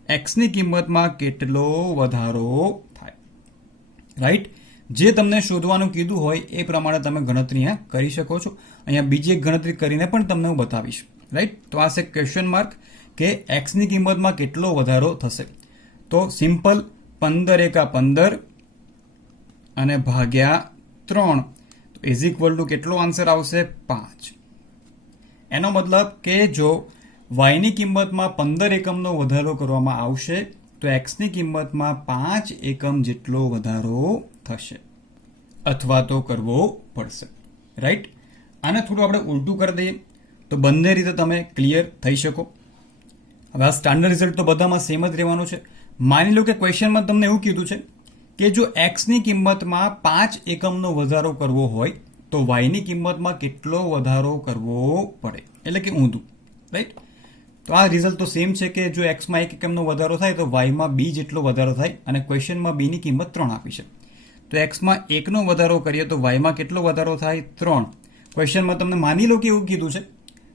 એક્સની કિંમતમાં કેટલો વધારો થાય, રાઈટ? જે તમને શોધવાનું કીધું હોય એ પ્રમાણે તમે ગણતરી અહીંયા કરી શકો છો. અહીંયા બીજી એક ગણતરી કરીને પણ તમને હું બતાવીશ, રાઈટ? તો આ છે ક્વેશ્ચન માર્ક કે એક્સની કિંમતમાં કેટલો વધારો થશે. તો સિમ્પલ 15 એકા 15 અને ભાગ્યા 3 ઇઝ ઇક્વલ ટુ કેટલો આન્સર આવશે? 5. એનો મતલબ કે જો વાયની કિંમતમાં 15 એકમનો વધારો કરવામાં આવશે તો એક્સની કિંમતમાં 5 એકમ જેટલો વધારો થશે અથવા તો કરવો પડશે, રાઈટ? આને થોડું આપણે ઉલટું કરી દઈએ તો બંને રીતે તમે ક્લિયર થઈ શકો. હવે આ સ્ટાન્ડર્ડ રિઝલ્ટ તો બધામાં સેમ જ રહેવાનું છે. માની લો કે ક્વેશ્ચનમાં તમને એવું કીધું છે કે જો એક્સની કિંમતમાં 5 એકમનો વધારો કરવો હોય તો વાયની કિંમતમાં કેટલો વધારો કરવો પડે, એટલે કે ઊંધું, રાઈટ? તો આ રિઝલ્ટ તો સેમ છે કે જો એક્સમાં 1 એકમનો વધારો થાય તો વાયમાં બી જેટલો વધારો થાય, અને ક્વેશ્ચનમાં બીની કિંમત 3 આપી છે. તો એક્સમાં 1નો વધારો કરીએ તો વાયમાં કેટલો વધારો થાય? 3. ક્વેશ્ચનમાં તમને માની લો કે એવું કીધું છે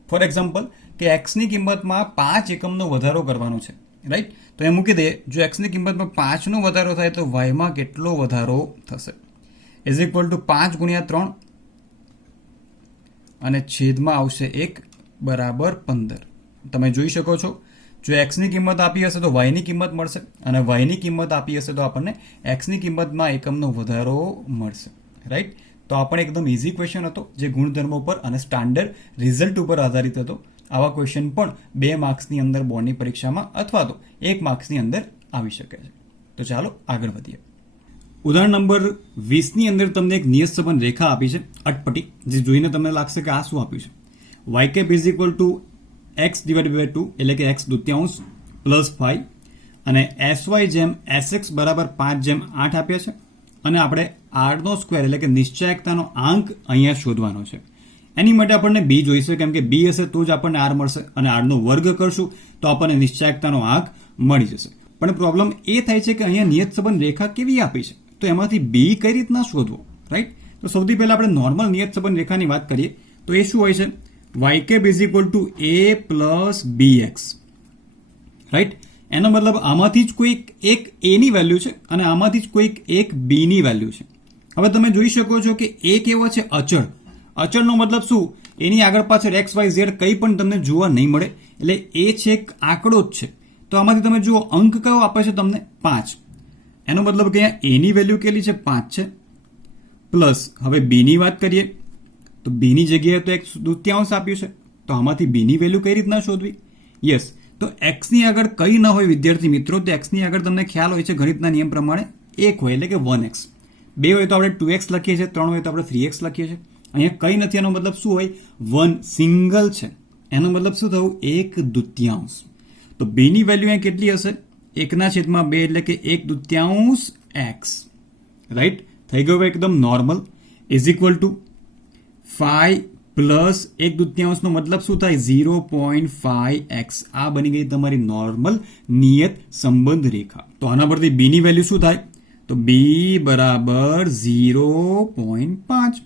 ફોર એક્ઝામ્પલ કે એક્સની કિંમતમાં 5 એકમનો વધારો કરવાનો છે, રાઈટ? તો એ મૂકી દઈએ. જો એક્સની કિંમતમાં 5નો વધારો થાય તો વાયમાં કેટલો વધારો થશે? ઇઝ ઇક્વલ ટુ 5 ગુણ્યા 3 અને છેદમાં આવશે 1 બરાબર 15. તમે જોઈ શકો છો જો એક્સની કિંમત આપી હશે તો વાયની કિંમત મળશે, અને વાયની કિંમત આપી હશે તો આપણને એક્સની કિંમતમાં એકમનો વધારો મળશે, રાઈટ? તો આ પણ એકદમ ઇઝી ક્વેશ્ચન હતો જે ગુણધર્મો પર અને સ્ટાન્ડર્ડ રિઝલ્ટ ઉપર આધારિત હતો. આવા ક્વેશ્ચન પણ 2 માર્ક્સની અંદર બોર્ડની પરીક્ષામાં અથવા તો 1 માર્ક્સની અંદર આવી શકે છે. તો ચાલો આગળ વધીએ. ઉદાહરણ નંબર 20ની અંદર તમને એક નિયત સંબંધ રેખા આપી છે અટપટી, જે જોઈને તમને લાગશે કે આ શું આપ્યું છે. Y cap is equal to x divide by 2 એટલે કે એક્સ દૂત્યાંશ પ્લસ 5 અને એસવાય જેમ એસએક્સ બરાબર 5/8 આપ્યા છે, અને આપણે આરનો સ્ક્વેર એટલે કે નિશ્ચાયકતાનો આંક અહીંયા શોધવાનો છે. એની માટે આપણને બી જોઈશે, કેમ કે બી હશે તો જ આપણને આર મળશે, અને આરનો વર્ગ કરશું તો આપણને નિશ્ચાયકતાનો આંક મળી જશે. પણ પ્રોબ્લેમ એ થાય છે કે અહીંયા નિયત સંબંધ રેખા કેવી આપી છે, તો એમાંથી બી કઈ રીતના શોધવો, રાઈટ? તો સૌથી પહેલા આપણે નોર્મલ નિયત સંબંધ રેખાની વાત કરીએ તો એ શું હોય છે? Y cap is equal to A plus B x, right? એનો મતલબ આમાંથી જ કોઈક એક એની વેલ્યુ છે અને આમાંથી જ કોઈક એક બીની વેલ્યુ છે. હવે તમે જોઈ શકો છો કે એ કેવો છે? અચળ. અચળનો મતલબ શું? એની આગળ પાછળ એક્સ વાય ઝેડ કંઈ પણ તમને જોવા નહીં મળે, એટલે એ છે એક આંકડો જ છે. તો આમાંથી તમે જુઓ અંક કયો આપે છે તમને? 5. એનો મતલબ કે અહીંયા એની વેલ્યુ કેટલી છે? 5 છે. પ્લસ હવે બીની વાત કરીએ તો બીની જગ્યાએ તો એક દૂત્યાંશ આપ્યું છે, તો આમાંથી બીની વેલ્યુ કઈ રીતના શોધવી? યસ, તો એક્સની આગળ કંઈ ન હોય વિદ્યાર્થી મિત્રો, તો એક્સની આગળ તમને ખ્યાલ હોય છે ગણિતના નિયમ પ્રમાણે 1 હોય એટલે કે 1x, 2 હોય તો આપણે 2x લખીએ છીએ, 3 હોય તો આપણે 3x લખીએ છીએ. અહીંયા કંઈ નથી, એનો મતલબ શું હોય? 1 સિંગલ છે, એનો મતલબ શું થયું? 1 દૂત્યાંશ. તો બીની વેલ્યુ અહીંયા કેટલી હશે? 1/2 એટલે કે 1/2 x, રાઈટ? થઈ ગયું એકદમ normal. Is equal two 5 plus 1/2 નો મતલબ શું થાય? 0.5x. આ બની ગઈ તમારી નોર્મલ નિયત સંબંધ રેખા. તો આના પરથી બી ની વેલ્યુ શું થાય? તો બી બરાબર 0.5.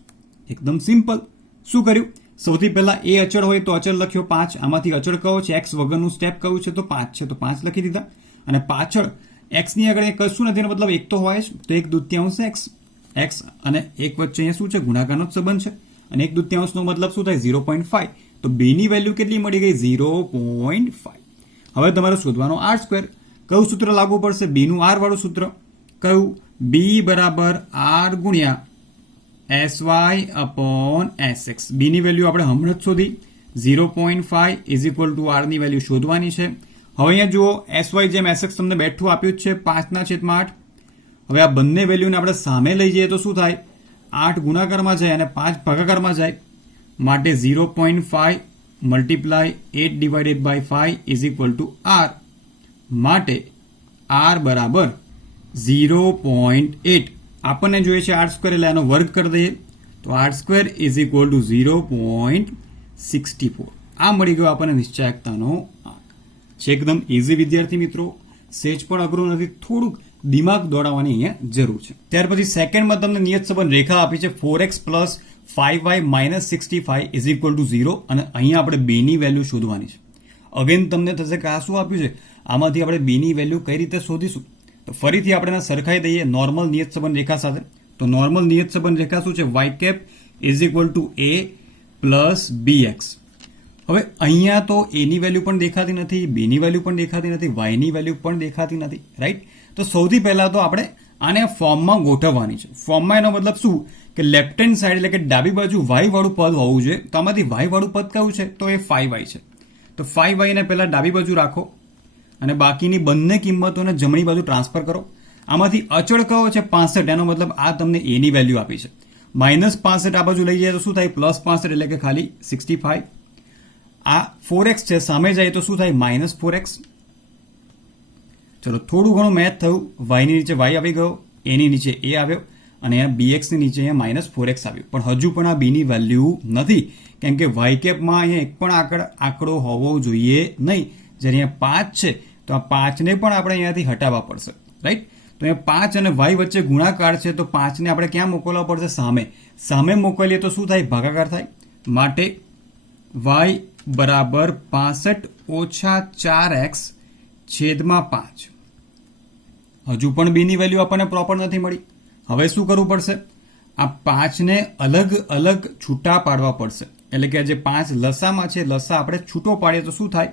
એકદમ સિમ્પલ. શું કર્યું? સૌથી પહેલા એ અચળ હોય તો અચળ લખ્યો 5. આમાંથી અચળ કયો છે? એક્સ વગરનું સ્ટેપ કયું છે? તો 5 છે, તો 5 લખી દીધા. અને પાછળ એક્સ ની આગળ કશું નથી, એનો મતલબ 1 તો હોય જ, તો 1/2 એક્સ. એક્સ અને 1 વચ્ચે અહીંયા શું છે? ગુણાકારનો જ સંબંધ છે, અને 1/2 નો મતલબ શું થાય? 0.5. તો બી ની વેલ્યુ કેટલી મળી ગઈ? 0.5. હવે તમારે શોધવાનો આર સ્ક્વેર. કયું સૂત્ર લાગુ પડશે? બી નું આર વાળું સૂત્ર. કયું? બી બરાબર આર ગુણ્યા SY upon SX. બી ની વેલ્યુ આપણે હમણાં જ શોધી. 0.5 ઇઝ ઇક્વલ ટુ આર ની વેલ્યુ શોધવાની છે. હવે અહીંયા જુઓ SY જેમ SX તમને બેઠું આપ્યું જ છે 5/8. હવે આ બંને વેલ્યુને આપણે સામે લઈ જઈએ તો શું થાય? 8 ગુણાકારમાં જાય અને 5 ભાગાકારમાં જાય, માટે 0.5 multiply 8 divided by 5 is equal to r. માટે આર બરાબર 0.8. આપણને જોઈએ છે આર સ્ક્વેર, એટલે એનો વર્ગ કરી દઈએ તો r² ઇઝ ઇક્વલ ટુ 0.64. આ મળી ગયો આપણને નિશ્ચાયકતાનો આંક. છે એકદમ ઇઝી વિદ્યાર્થી મિત્રો, સેજ પણ અઘરું નથી, થોડુંક દિમાગ દોડાવવાની અહીંયા જરૂર છે. ત્યાર પછી સેકન્ડમાં તમને નિયત સંબંધ રેખા આપી છે 4x plus 5y minus 65 is equal two 0 અને અહીંયા આપણે b ની વેલ્યુ શોધવાની છે. અગેન તમને થશે કે આ શું આપ્યું છે, આમાંથી આપણે b ની વેલ્યુ કઈ રીતે શોધીશું? તો ફરીથી આપણે એને સરખાઈ દઈએ નોર્મલ નિયત સંબંધ રેખા સાથે. તો નોર્મલ નિયત સંબંધ રેખા શું છે? y cap is equal to a plus bx. હવે અહીંયા તો a ની વેલ્યુ પણ દેખાતી નથી, b ની વેલ્યુ પણ દેખાતી નથી, y ની વેલ્યુ પણ દેખાતી નથી, રાઈટ? તો સૌથી પહેલા તો આપણે આને ફોર્મમાં ગોઠવવાની છે. ફોર્મમાં એનો મતલબ શું કે લેફ્ટ હેન્ડ સાઈડ એટલે કે ડાબી બાજુ y વાળું પદ હોવું જોઈએ. તો આમાંથી y વાળું પદ કયું છે? તો એ 5y છે. તો 5y ને પહેલા ડાબી બાજુ રાખો અને બાકીની બંને કિંમતોને જમણી બાજુ ટ્રાન્સફર કરો. આમાંથી અચળ કયો છે? 65. એનો મતલબ આ તમને a ની વેલ્યુ આપી છે. -65 આ બાજુ લઈ જાય તો શું થાય? +65 એટલે કે ખાલી 65. આ 4x છે, સામે જાય તો શું થાય? -4x. ચલો થોડું ઘણું મેથ થયું. y ની નીચે y આવી ગયો, a ની નીચે a આવ્યો અને અહીંયા bx ની નીચે અહીંયા -4x આવ્યું. પણ હજુ પણ આ b ની વેલ્યુ નથી, કેમ કે y કેપમાં અહીંયા એક પણ આંકડો હોવો જોઈએ નહીં. જ્યારે અહીંયા 5 છે તો આ 5 ને પણ આપણે અહીંયાથી હટાવવા પડશે, રાઈટ? તો અહીંયા 5 અને y વચ્ચે ગુણાકાર છે તો 5 ને આપણે ક્યાં મોકલવા પડશે? સામે. સામે મોકલીએ તો શું થાય? ભાગાકાર થાય. માટે y બરાબર 65 ઓછા 4x છેદમાં 5. હજુ પણ b ની વેલ્યુ આપણને પ્રોપર નથી મળી. હવે શું કરવું પડશે? આ 5 ને અલગ અલગ છૂટા પાડવા પડશે. એટલે કે જે 5 લસામાં છે, લસા આપણે છૂટો પાડીએ તો શું થાય?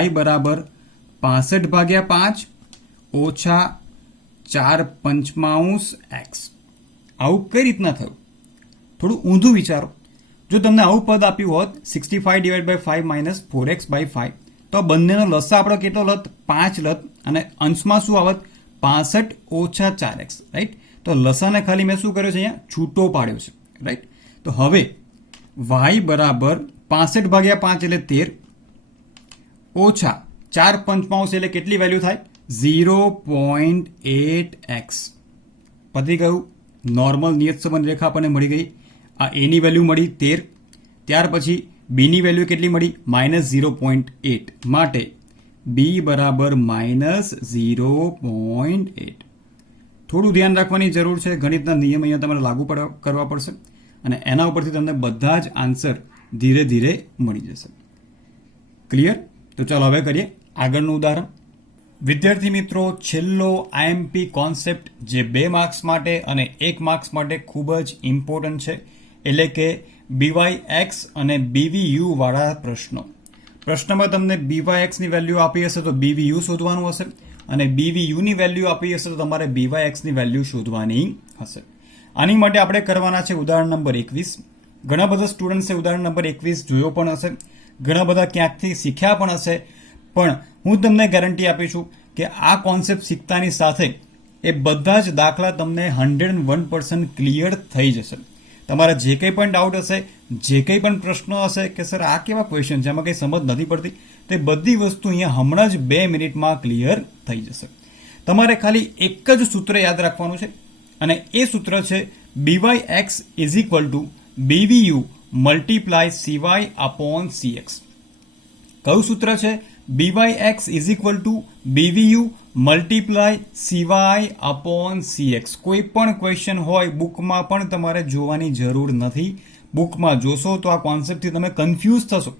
y બરાબર 65 ભાગ્યા 5 ઓછા 4/5x. આવું કઈ રીતના થયું? થોડું ઊંધું વિચારો. જો તમને આવું પદ આપ્યું હોત 65/5 -4x/5 તો આ બંનેનો લસા આપણો કેટલો લત? 5 લત અને અંશમાં શું આવત? 65 ઓછા 4x, રાઈટ? તો લસાને ખાલી મેં શું કર્યો છે? અહીંયા છૂટો પાડ્યો છે, રાઈટ? તો હવે y બરાબર 65 ભાગ્યા 5 એટલે 13 ઓછા 4/5 એટલે કેટલી વેલ્યુ થાય? 0.8x. પતી ગયું. નોર્મલ નિયત સંબંધ રેખા આપણને મળી ગઈ. આ a ની વેલ્યુ મળી 13. ત્યાર પછી b ની વેલ્યુ કેટલી મળી? -0.8. માટે b બરાબર -0.8. થોડું ધ્યાન રાખવાની જરૂર છે. ગણિતના નિયમ અહીંયા તમારે લાગુ કરવા પડશે અને એના ઉપરથી તમને બધા જ આન્સર ધીરે ધીરે મળી જશે. ક્લિયર? તો ચાલો હવે કરીએ આગળનું ઉદાહરણ. વિદ્યાર્થી મિત્રો, છેલ્લો IMP કોન્સેપ્ટ જે 2 માર્ક્સ માટે અને 1 માર્ક્સ માટે ખૂબ જ ઇમ્પોર્ટન્ટ છે, એટલે કે BYX અને BVU વાળા પ્રશ્નો. પ્રશ્નમાં તમને BYX ની વેલ્યુ આપી હશે તો BVU શોધવાનું હશે અને BVU ની વેલ્યુ આપી હશે તો તમારે BYX ની વેલ્યુ શોધવાની હશે. આની માટે આપણે કરવાના છે ઉદાહરણ નંબર 21. ઘણા બધા સ્ટુડન્ટ્સે ઉદાહરણ નંબર 21 જોયો પણ હશે, ઘણા બધા ક્યાંકથી શીખ્યા પણ હશે, પણ હું તમને ગેરંટી આપી છું કે આ કોન્સેપ્ટ શીખતાની સાથે એ બધા જ દાખલા તમને 101% ક્લિયર થઈ જશે. તમારા જે કંઈ પણ ડાઉટ હશે, જે કંઈ પણ પ્રશ્નો હશે કે સર આ કેવા ક્વેશ્ચન છે, આમાં કંઈ સમજ નથી પડતી, તે બધી વસ્તુ અહીંયા હમણાં જ 2 મિનિટમાં ક્લિયર થઈ જશે. તમારે ખાલી એક જ સૂત્ર યાદ રાખવાનું છે અને એ સૂત્ર છે BYX is equal to BVU multiply CY/CX. કયું સૂત્ર છે? BYX is equal to BVU multiply CY/CX. કોઈ પણ ક્વેશ્ચન હોય બુકમાં પણ તમારે જોવાની જરૂર નથી. બુકમાં જોશો તો આ કોન્સેપ્ટથી તમે કન્ફ્યુઝ થશો,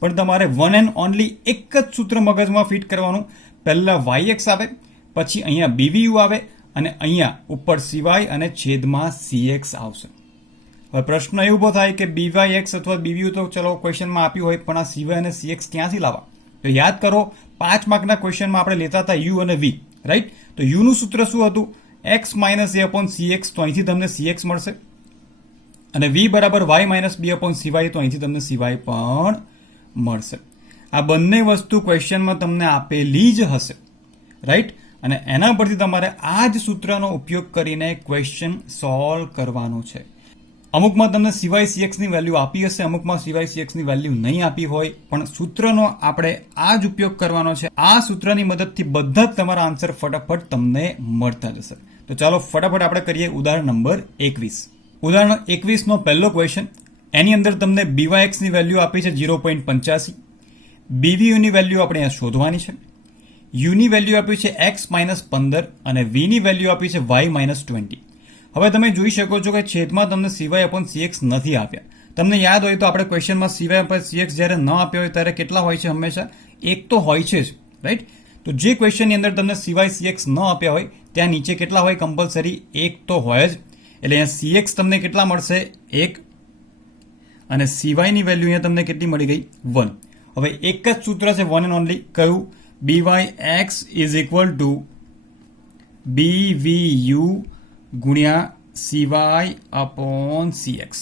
પણ તમારે વન એન્ડ ઓનલી એક જ સૂત્ર મગજમાં ફિટ કરવાનું. પહેલાં YX આવે, પછી અહીંયા BVU આવે અને અહીંયા ઉપર CY અને છેદમાં CX આવશે. હવે પ્રશ્ન એ ઊભો થાય કે BYX અથવા BVU તો ચલો ક્વેશ્ચનમાં આપ્યું હોય, પણ આ CY અને CX ક્યાંથી લાવવા? તો યાદ કરો, 5 માર્કના ક્વેશ્ચનમાં આપણે લેતા હતા U અને V, રાઈટ? તો U નું સૂત્ર શું હતું? x - a/cx. તો અહીંથી તમને CX મળશે અને V બરાબર y - b/cy. તો અહીંથી તમને CY પણ મળશે. આ બંને વસ્તુ ક્વેશ્ચનમાં તમને આપેલી જ હશે, રાઈટ? અને એના પરથી તમારે આ જ સૂત્રનો ઉપયોગ કરીને ક્વેશ્ચન સોલ્વ કરવાનો છે. અમુકમાં તમને CY/CX ની વેલ્યુ આપી હશે, અમુકમાં CY/CX ની વેલ્યુ નહીં આપી હોય, પણ સૂત્રનો આપણે આ જ ઉપયોગ કરવાનો છે. આ સૂત્રની મદદથી બધા જ તમારા આન્સર ફટાફટ તમને મળતા જશે. તો ચાલો ફટાફટ આપણે કરીએ ઉદાહરણ નંબર 21. ઉદાહરણ 21નો પહેલો ક્વેશ્ચન, એની અંદર તમને BYX ની વેલ્યુ આપી છે 0.85, BVU ની વેલ્યુ આપણે અહીંયા શોધવાની છે, U ની વેલ્યુ આપી છે x-15 અને V ની વેલ્યુ આપી છે y-20. હવે તમે જોઈ શકો છો કે છેદમાં તમને CY/CX નથી આપ્યા. તમને યાદ હોય તો આપણે ક્વેશ્ચનમાં CY/CX જ્યારે ન આપ્યા હોય ત્યારે કેટલા હોય છે? હંમેશા એક તો હોય છે જ, રાઈટ? તો જે ક્વેશ્ચનની અંદર તમને CY/CX ન આપ્યા હોય ત્યાં નીચે કેટલા હોય? કમ્પલસરી એક તો હોય જ. એટલે અહીંયા CX તમને કેટલા મળશે? 1. અને CY ની વેલ્યુ અહીંયા તમને કેટલી મળી ગઈ? 1. હવે એક જ સૂત્ર છે, વન એન્ડ ઓનલી. કયું? BYX is equal to BVU ગુણ્યા CY/CX.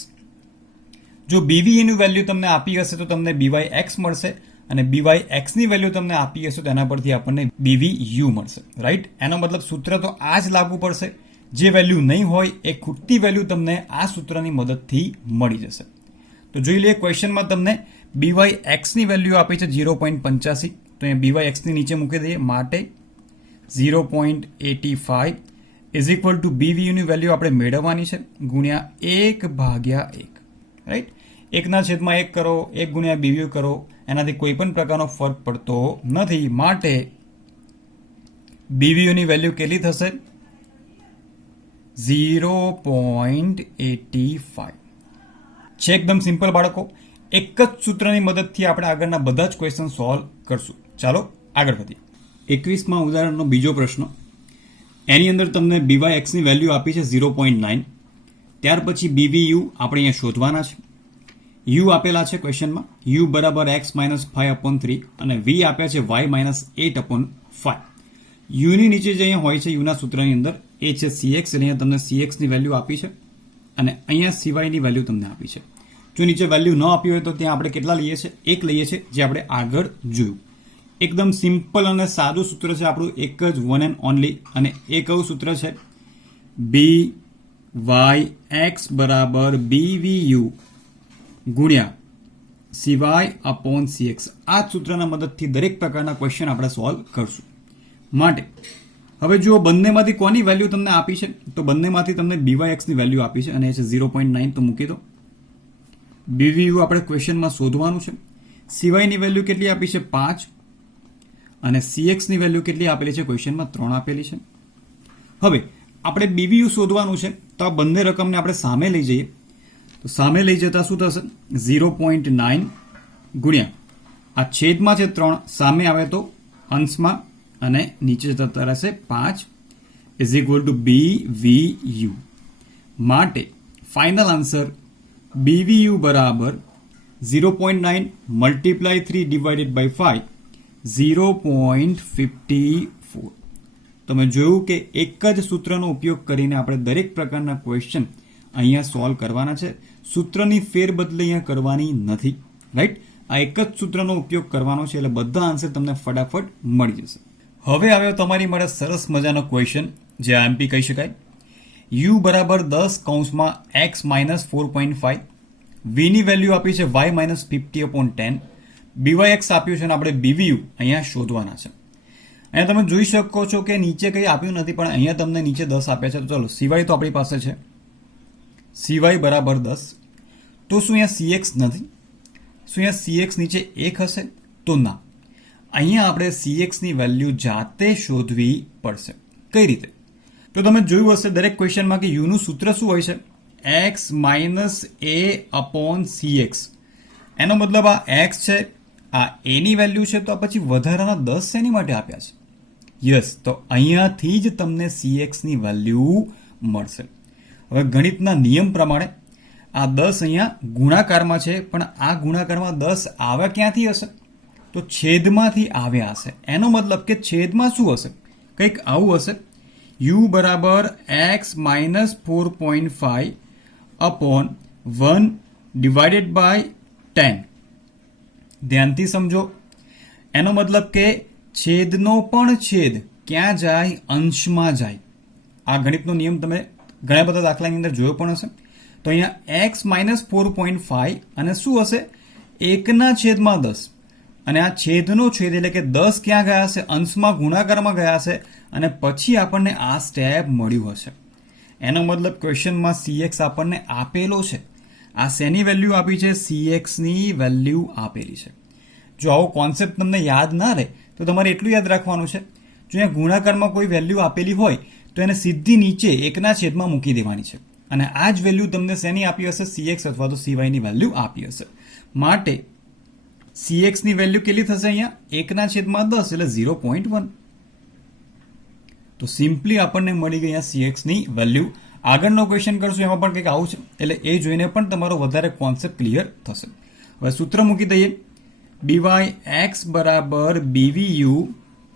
જો BVU ની વેલ્યુ તમને આપી હશે તો તમને BYX મળશે, અને BYX ની વેલ્યુ તમને આપી હશે તો એના પરથી આપણને BVU મળશે, રાઈટ? એનો મતલબ સૂત્ર તો આ જ લાગુ પડશે. જે વેલ્યુ નહીં હોય એ ખૂટતી વેલ્યુ તમને આ સૂત્રની મદદથી મળી જશે. તો જોઈ લઈએ ક્વેશ્ચનમાં તમને BYX ની વેલ્યુ આપી છે 0.85, તો અહીંયા BYX ની નીચે મૂકી દઈએ. માટે 0.85 ઇઝ ઇક્વલ ટુ BVU ની વેલ્યુ આપણે મેળવવાની છે ગુણ્યા 1/1, રાઈટ? 1/1 કરો, 1 ગુણ્યા BVU કરો, એનાથી કોઈ પણ પ્રકારનો ફરક પડતો નથી. માટે BVU ની વેલ્યુ કેટલી થશે? 0.85. છે એકદમ સિમ્પલ બાળકો. એક જ સૂત્રની મદદથી આપણે આગળના બધા જ ક્વેશ્ચન સોલ્વ કરશું. ચાલો આગળ વધીએ. 21માં ઉદાહરણનો બીજો પ્રશ્ન, એની અંદર તમને BYX ની વેલ્યુ આપી છે 0.9. ત્યાર પછી BVU આપણે અહીંયા શોધવાના છે. U આપેલા છે ક્વેશ્ચનમાં, U બરાબર x-5/3 અને V આપ્યા છે y-8/5. U ની નીચે જે અહીંયા હોય છે યુના સૂત્રની અંદર એ છે CX, એટલે અહીંયા તમને CX ની વેલ્યુ આપી છે અને અહીંયા CY ની વેલ્યુ તમને આપી છે. જો નીચે વેલ્યુ ન આપી હોય તો ત્યાં આપણે કેટલા લઈએ છીએ? 1 લઈએ છીએ, જે આપણે આગળ જોયું. એકદમ સિમ્પલ અને સાદું સૂત્ર છે આપણું, એક જ વન એન્ડ ઓનલી. અને એ કયું સૂત્ર છે? BYX બરાબર BVU ગુણ્યા CY/CX. આ સૂત્રના મદદથી દરેક પ્રકારના ક્વેશ્ચન આપણે સોલ્વ કરશું. માટે હવે જુઓ, બંનેમાંથી કોની વેલ્યુ તમને આપી છે? તો બંનેમાંથી તમને BYX ની વેલ્યુ આપી છે અને એ છે 0.9, તો મૂકી દો. BVU આપણે ક્વેશ્ચનમાં શોધવાનું છે. CY ની વેલ્યુ કેટલી આપી છે? 5. અને CX ની વેલ્યુ કેટલી આપેલી છે? ક્વેશ્ચનમાં 3 આપેલી છે. હવે આપણે BVU શોધવાનું છે, તો આ બંને રકમને આપણે સામે લઈ જઈએ. તો સામે લઈ જતા શું થશે? 0.9 ગુણ્યા આ છેદમાં છે 3, સામે આવે તો અંશમાં અને નીચે જતા રહેશે 5 ઇઝ ઇક્વલ ટુ BVU. માટે ફાઇનલ આન્સર BVU બરાબર 0.9 મલ્ટીપ્લાય 3 ડિવાઇડેડ બાય 5, 0.54. તમે જોયું કે એક જ સૂત્રનો ઉપયોગ કરીને આપણે દરેક પ્રકારના ક્વેશ્ચન અહીંયા સોલ્વ કરવાના છે. સૂત્રની ફેરબદલી અહીંયા કરવાની નથી, રાઈટ? આ એક જ સૂત્રનો ઉપયોગ કરવાનો છે, એટલે બધા આન્સર તમને ફટાફટ મળી જશે. હવે આવ્યો તમારી માટે સરસ મજાનો ક્વેશ્ચન, જે IMP કહી શકાય. U બરાબર 10 કૌંસમાં x-4.5, V ની વેલ્યુ આપી છે y-50/10, BYX આપ્યું છે અને આપણે BVU અહીંયા શોધવાના છે. અહીંયા તમે જોઈ શકો છો કે નીચે કંઈ આપ્યું નથી, પણ અહીંયા તમને નીચે 10 આપ્યા છે. તો ચલો, CY તો આપણી પાસે છે, CY બરાબર 10. તો શું અહીંયા CX નથી? શું અહીંયા CX નીચે 1 હશે? તો ના. અહીંયા આપણે CX ની વેલ્યુ જાતે શોધવી પડશે. કઈ રીતે? તો તમે જોયું હશે દરેક ક્વેશ્ચનમાં કે U નું સૂત્ર શું હોય છે? x-a/CX. એનો મતલબ આ x છે, આ a ની વેલ્યુ છે, તો આ પછી વધારાના 10 શેની માટે આપ્યા છે? યસ, તો અહીંયાથી જ તમને CX ની વેલ્યુ મળશે. હવે ગણિતના નિયમ પ્રમાણે આ 10 અહીંયા ગુણાકારમાં છે, પણ આ ગુણાકારમાં 10 આવ્યા ક્યાંથી હશે? તો છેદમાંથી આવ્યા હશે. એનો મતલબ કે છેદમાં શું હશે? કંઈક આવું હશે. U બરાબર x-4.5/1 ડિવાઇડેડ બાય 10. ધ્યાનથી સમજો. એનો મતલબ કે છેદનો પણ છેદ ક્યાં જાય? અંશમાં જાય. આ ગણિતનો નિયમ તમે ઘણા બધા દાખલાની અંદર જોયો પણ હશે. તો અહીંયા x-4.5 અને શું હશે? 1/10. અને આ છેદનો છેદ એટલે કે 10 ક્યાં ગયા હશે? અંશમાં, ગુણાકારમાં ગયા હશે, અને પછી આપણને આ સ્ટેપ મળ્યું હશે. એનો મતલબ ક્વેશ્ચનમાં CX આપણને આપેલો છે. આ શેની વેલ્યુ આપી છે? CX ની વેલ્યુ આપેલી છે. જો આવો કોન્સેપ્ટ તમને યાદ ના રહે તો તમારે એટલું યાદ રાખવાનું છે, જો અહીંયા ગુણાકારમાં કોઈ વેલ્યુ આપેલી હોય તો એને સીધી નીચે એકના છેદમાં મૂકી દેવાની છે. અને આ જ વેલ્યુ તમને શેની આપી હશે? CX અથવા તો CY ની વેલ્યુ આપી હશે. માટે CX ની વેલ્યુ કેટલી થશે અહીંયા? 1/10 એટલે 0.1. તો સિમ્પલી આપણને મળી ગઈ અહીંયા CX ની વેલ્યુ. આગળનો ક્વેશ્ચન કરશું એમાં પણ કંઈક આવું છે, એટલે એ જોઈને પણ તમારો વધારે કોન્સેપ્ટ ક્લિયર થશે. હવે સૂત્ર મૂકી દઈએ. BYX બરાબર BVU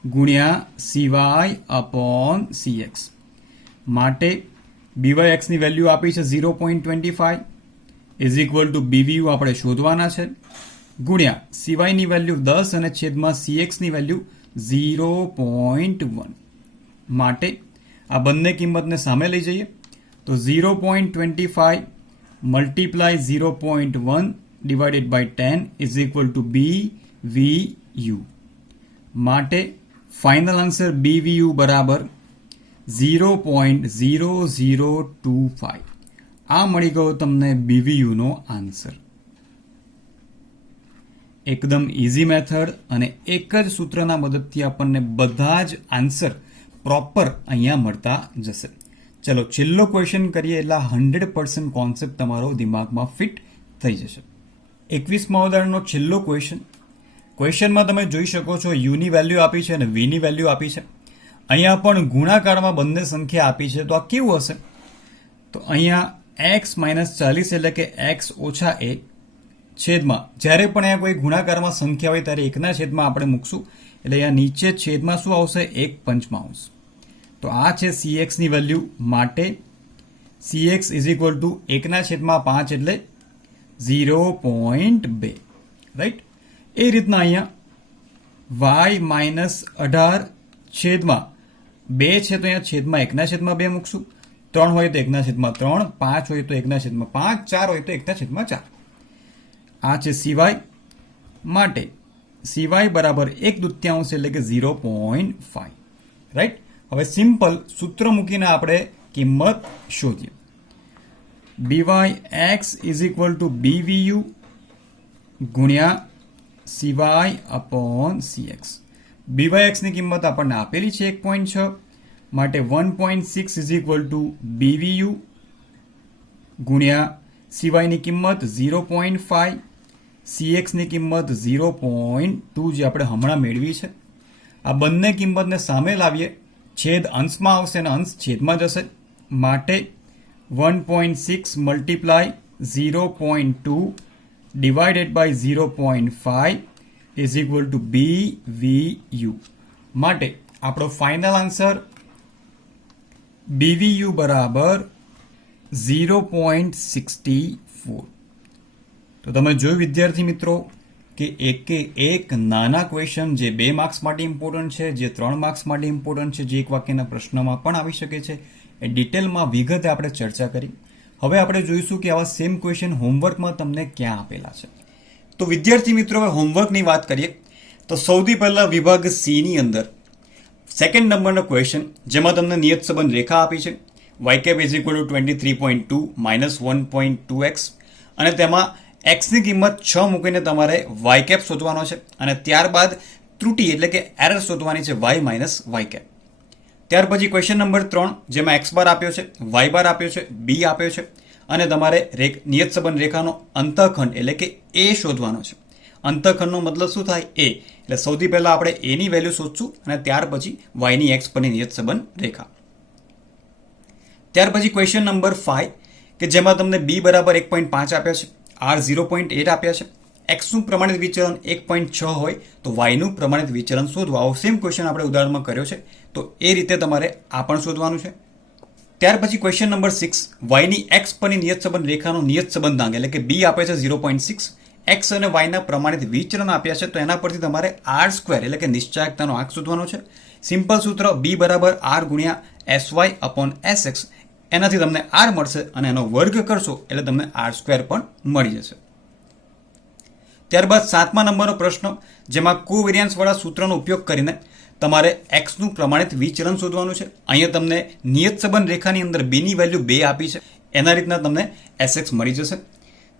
ગુણ્યા CY અપોન CX. માટે BYX ની વેલ્યુ આપી છે 0.25 ઇઝ ઇક્વલ ટુ BVU આપણે શોધવાના છે, ગુણ્યા CY ની વેલ્યુ 10 અને છેદમાં CX ની વેલ્યુ 0.1. માટે આ બંને કિંમતને સામે લઈ જઈએ તો 0.25 multiply 0.1 divided by 10 is equal to BVU. માટે ફાઇનલ આન્સર BVU બરાબર 0.0025. આ મળી ગયો તમને BVU નો આન્સર. એકદમ ઇઝી મેથડ અને એક જ સૂત્રના મદદથી આપણને બધા જ આન્સર પ્રોપર અહીંયા મળતા જશે. ચલો છેલ્લો ક્વેશ્ચન કરીએ એટલે 100% કોન્સેપ્ટ તમારો દિમાગમાં ફિટ થઈ જશે. 21મા ઉદાહરણનો છેલ્લો ક્વેશ્ચનમાં તમે જોઈ શકો છો યુની વેલ્યુ આપી છે અને વીની વેલ્યુ આપી છે. અહીંયા પણ ગુણાકારમાં બંને સંખ્યા આપી છે, તો આ કેવું હશે? તો અહીંયા x - 40 એટલે કે x ઓછા a છેદમાં, જ્યારે પણ અહીંયા કોઈ ગુણાકારમાં સંખ્યા હોય ત્યારે એકના છેદમાં આપણે મૂકશું, એટલે અહીંયા નીચે છેદમાં શું આવશે? 1/5. તો આ છે CX ની વેલ્યુ. માટે CX ઇઝ ઇક્વલ ટુ 1/5 એટલે 0.2. રાઈટ? એ રીતના અહીંયા y - 18 છેદમાં 2 છે, તો અહીંયા છેદમાં 1/2 મૂકશું. 3 હોય તો 1/3, 5 હોય તો 1/5, 4 હોય તો 1/4. આ છે CY. માટે CY બરાબર 1/2 એટલે કે 0.5. રાઈટ? હવે સિમ્પલ સૂત્ર મૂકીને આપણે કિંમત શોધીએ. BYX is equal to BVU ગુણ્યા CY અપોન CX. BYX ની કિંમત આપણને આપેલી છે 1.6. માટે 1.6 ઇઝ ઇક્વલ ટુ BVU ગુણ્યા CY ની કિંમત 0.5, CX ની કિંમત 0.2 જે આપણે હમણાં મેળવી છે. આ બંને કિંમતને સામે લાવીએ, છેદ અંશમાં આવશે અને અંશ છેદમાં જશે. માટે 1.6 multiply 0.2 divided by 0.5 is equal to BVU. માટે આપણો ફાઇનલ આન્સર BVU બરાબર 0.64. તો તમે જોયું વિદ્યાર્થી મિત્રો કે એક નાના ક્વેશ્ચન જે 2 માર્ક્સ માટે ઇમ્પોર્ટન્ટ છે, જે 3 માર્ક્સ માટે ઇમ્પોર્ટન્ટ છે, જે એક વાક્યના પ્રશ્નમાં પણ આવી શકે છે, એ ડિટેલમાં વિગતે આપણે ચર્ચા કરી. હવે આપણે જોઈશું કે આવા સેમ ક્વેશ્ચન હોમવર્કમાં તમને ક્યાં આપેલા છે. તો વિદ્યાર્થી મિત્રો હવે હોમવર્કની વાત કરીએ તો સૌથી પહેલા વિભાગ C ની અંદર સેકન્ડ નંબરનો ક્વેશ્ચન જેમાં તમને નિયત સંબંધ રેખા આપી છે y cap is equal to 23.2 minus 1.2x અને તેમાં x ની કિંમત 6 મૂકીને તમારે y cap શોધવાનો છે અને ત્યારબાદ ત્રુટિ એટલે કે એરર શોધવાની છે y minus y cap. ત્યાર પછી ક્વેશ્ચન નંબર 3 જેમાં x બાર આપ્યો છે, y બાર આપ્યો છે, b આપ્યો છે અને તમારે નિયત સંબંધ રેખાનો અંતઃખંડ એટલે કે a શોધવાનો છે. અંતઃખંડનો મતલબ શું થાય? a. એટલે સૌથી પહેલા આપણે a ની વેલ્યુ શોધશું અને ત્યાર પછી y ની x પરની નિયત સંબંધ રેખા. ત્યાર પછી ક્વેશ્ચન નંબર 5 કે જેમાં તમને b બરાબર 1.5 આપ્યા છે, r 0.8 આપ્યા છે, x નું પ્રમાણિત વિચલન 1.6 હોય તો y નું પ્રમાણિત વિચલન શોધવા. આવો સેમ ક્વેશ્ચન આપણે ઉદાહરણમાં કર્યો છે, તો એ રીતે તમારે આ પણ શોધવાનું છે. ત્યાર પછી ક્વેશ્ચન નંબર 6 y ની x પરની નિયત સંબંધ રેખાનો નિયત સંબંધાંક એટલે કે b આપે છે 0.6, x અને y ના પ્રમાણિત વિચલન આપ્યા છે, તો એના પરથી તમારે r2 એટલે કે નિશ્ચાયકતાનો આંક શોધવાનો છે. સિમ્પલ સૂત્ર b બરાબર r ગુણ્યા sy અપોન sx, એનાથી તમને r મળશે અને એનો વર્ગ કરશો એટલે તમને r2 પણ મળી જશે. ત્યારબાદ 7મા નંબરનો પ્રશ્ન જેમાં કોવેરિયન્સ વાળા સૂત્રનો ઉપયોગ કરીને તમારે એક્સનું પ્રમાણિત વિચલન શોધવાનું છે. અહીંયા તમને નિયત સંબંધ રેખાની અંદર બીની વેલ્યુ 2 આપી છે, એના રીતના તમને એસએક્સ મળી જશે.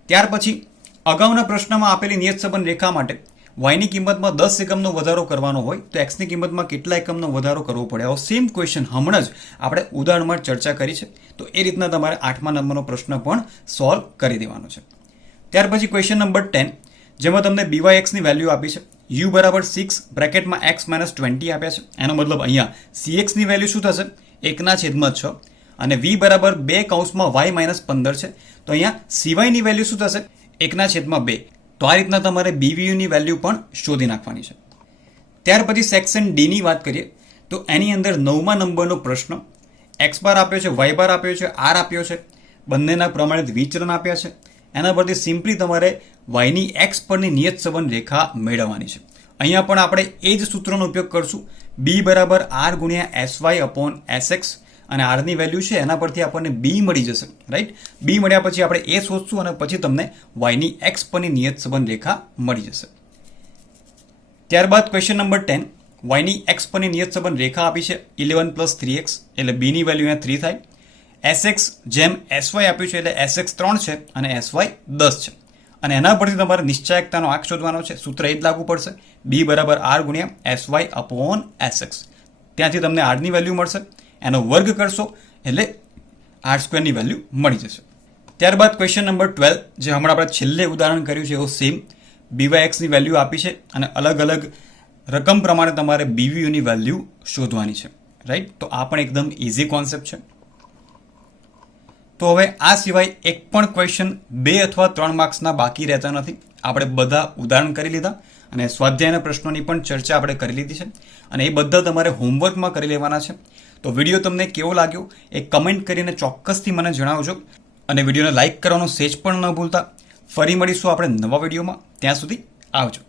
ત્યાર પછી અગાઉના પ્રશ્નમાં આપેલી નિયત સંબંધ રેખા માટે વાયની કિંમતમાં 10 એકમનો વધારો કરવાનો હોય તો એક્સની કિંમતમાં કેટલા એકમનો વધારો કરવો પડે. આવો સેમ ક્વેશ્ચન હમણાં જ આપણે ઉદાહરણમાં ચર્ચા કરી છે. તો એ રીતના તમારે 8મા નંબરનો પ્રશ્ન પણ સોલ્વ કરી દેવાનો છે. ત્યાર પછી ક્વેશ્ચન નંબર 10, જેમાં તમને BYXની વેલ્યુ આપી છે. u બરાબર 6 બ્રેકેટમાં x - 20 આપ્યા છે. એનો મતલબ અહીંયા CXની વેલ્યુ શું થશે? 1/6 અને v બરાબર 2 કૌંસમાં y - 15 છે. તો અહીંયા CYની વેલ્યુ શું થશે? 1/2. તો આ રીતના તમારે BVUની વેલ્યુ પણ શોધી નાખવાની છે. ત્યાર પછી સેક્શન ડીની વાત કરીએ તો એની અંદર 9મા નંબરનો પ્રશ્ન x બાર આપ્યો છે, y બાર આપ્યો છે, r આપ્યો છે, બંનેના પ્રમાણિત વિચલન આપ્યા છે. એના પરથી સિમ્પલી તમારે yની x પરની નિયત સંબંધ રેખા મેળવવાની છે. અહીંયા પણ આપણે એ જ સૂત્રનો ઉપયોગ કરશું. b બરાબર r ગુણ્યા sy અપોન sx અને r ની વેલ્યુ છે એના પરથી આપણને b મળી જશે, રાઈટ. b મળ્યા પછી આપણે એ શોધશું અને પછી તમને yની x પરની નિયત સંબંધ રેખા મળી જશે. ત્યારબાદ ક્વેશ્ચન નંબર 10, yની x પરની નિયત સંબંધ રેખા આપી છે 11 + 3x, એટલે b ની વેલ્યુ અહીંયા 3 થાય. sx જેમ sy આપ્યું છે એટલે sx 3 છે અને sy 10 છે. અને એના પરથી તમારે નિશ્ચાયકતાનો આંક શોધવાનો છે. સૂત્ર એ જ લાગુ પડશે, b બરાબર r ગુણ્યા sy અપોન sx. ત્યાંથી તમને r ની વેલ્યુ મળશે, એનો વર્ગ કરશો એટલે r² ની વેલ્યુ મળી જશે. ત્યારબાદ ક્વેશ્ચન નંબર 12, જે હમણાં આપણે છેલ્લે ઉદાહરણ કર્યું છે એવો સેમ BYXની વેલ્યુ આપી છે અને અલગ અલગ રકમ પ્રમાણે તમારે BVUની વેલ્યુ શોધવાની છે, રાઈટ. તો આ પણ એકદમ ઇઝી કોન્સેપ્ટ છે. તો હવે આ સિવાય એક પણ ક્વેશ્ચન 2 અથવા 3 માર્ક્સના બાકી રહેતા નથી. આપણે બધા ઉદાહરણ કરી લીધા અને સ્વાધ્યાયના પ્રશ્નોની પણ ચર્ચા આપણે કરી લીધી છે અને એ બધા તમારે હોમવર્કમાં કરી લેવાના છે. તો વિડીયો તમને કેવો લાગ્યો એ કમેન્ટ કરીને ચોક્કસથી મને જણાવજો અને વિડીયોને લાઇક કરવાનું સેજ પણ ન ભૂલતા. ફરી મળીશું આપણે નવા વિડીયોમાં. ત્યાં સુધી આવજો.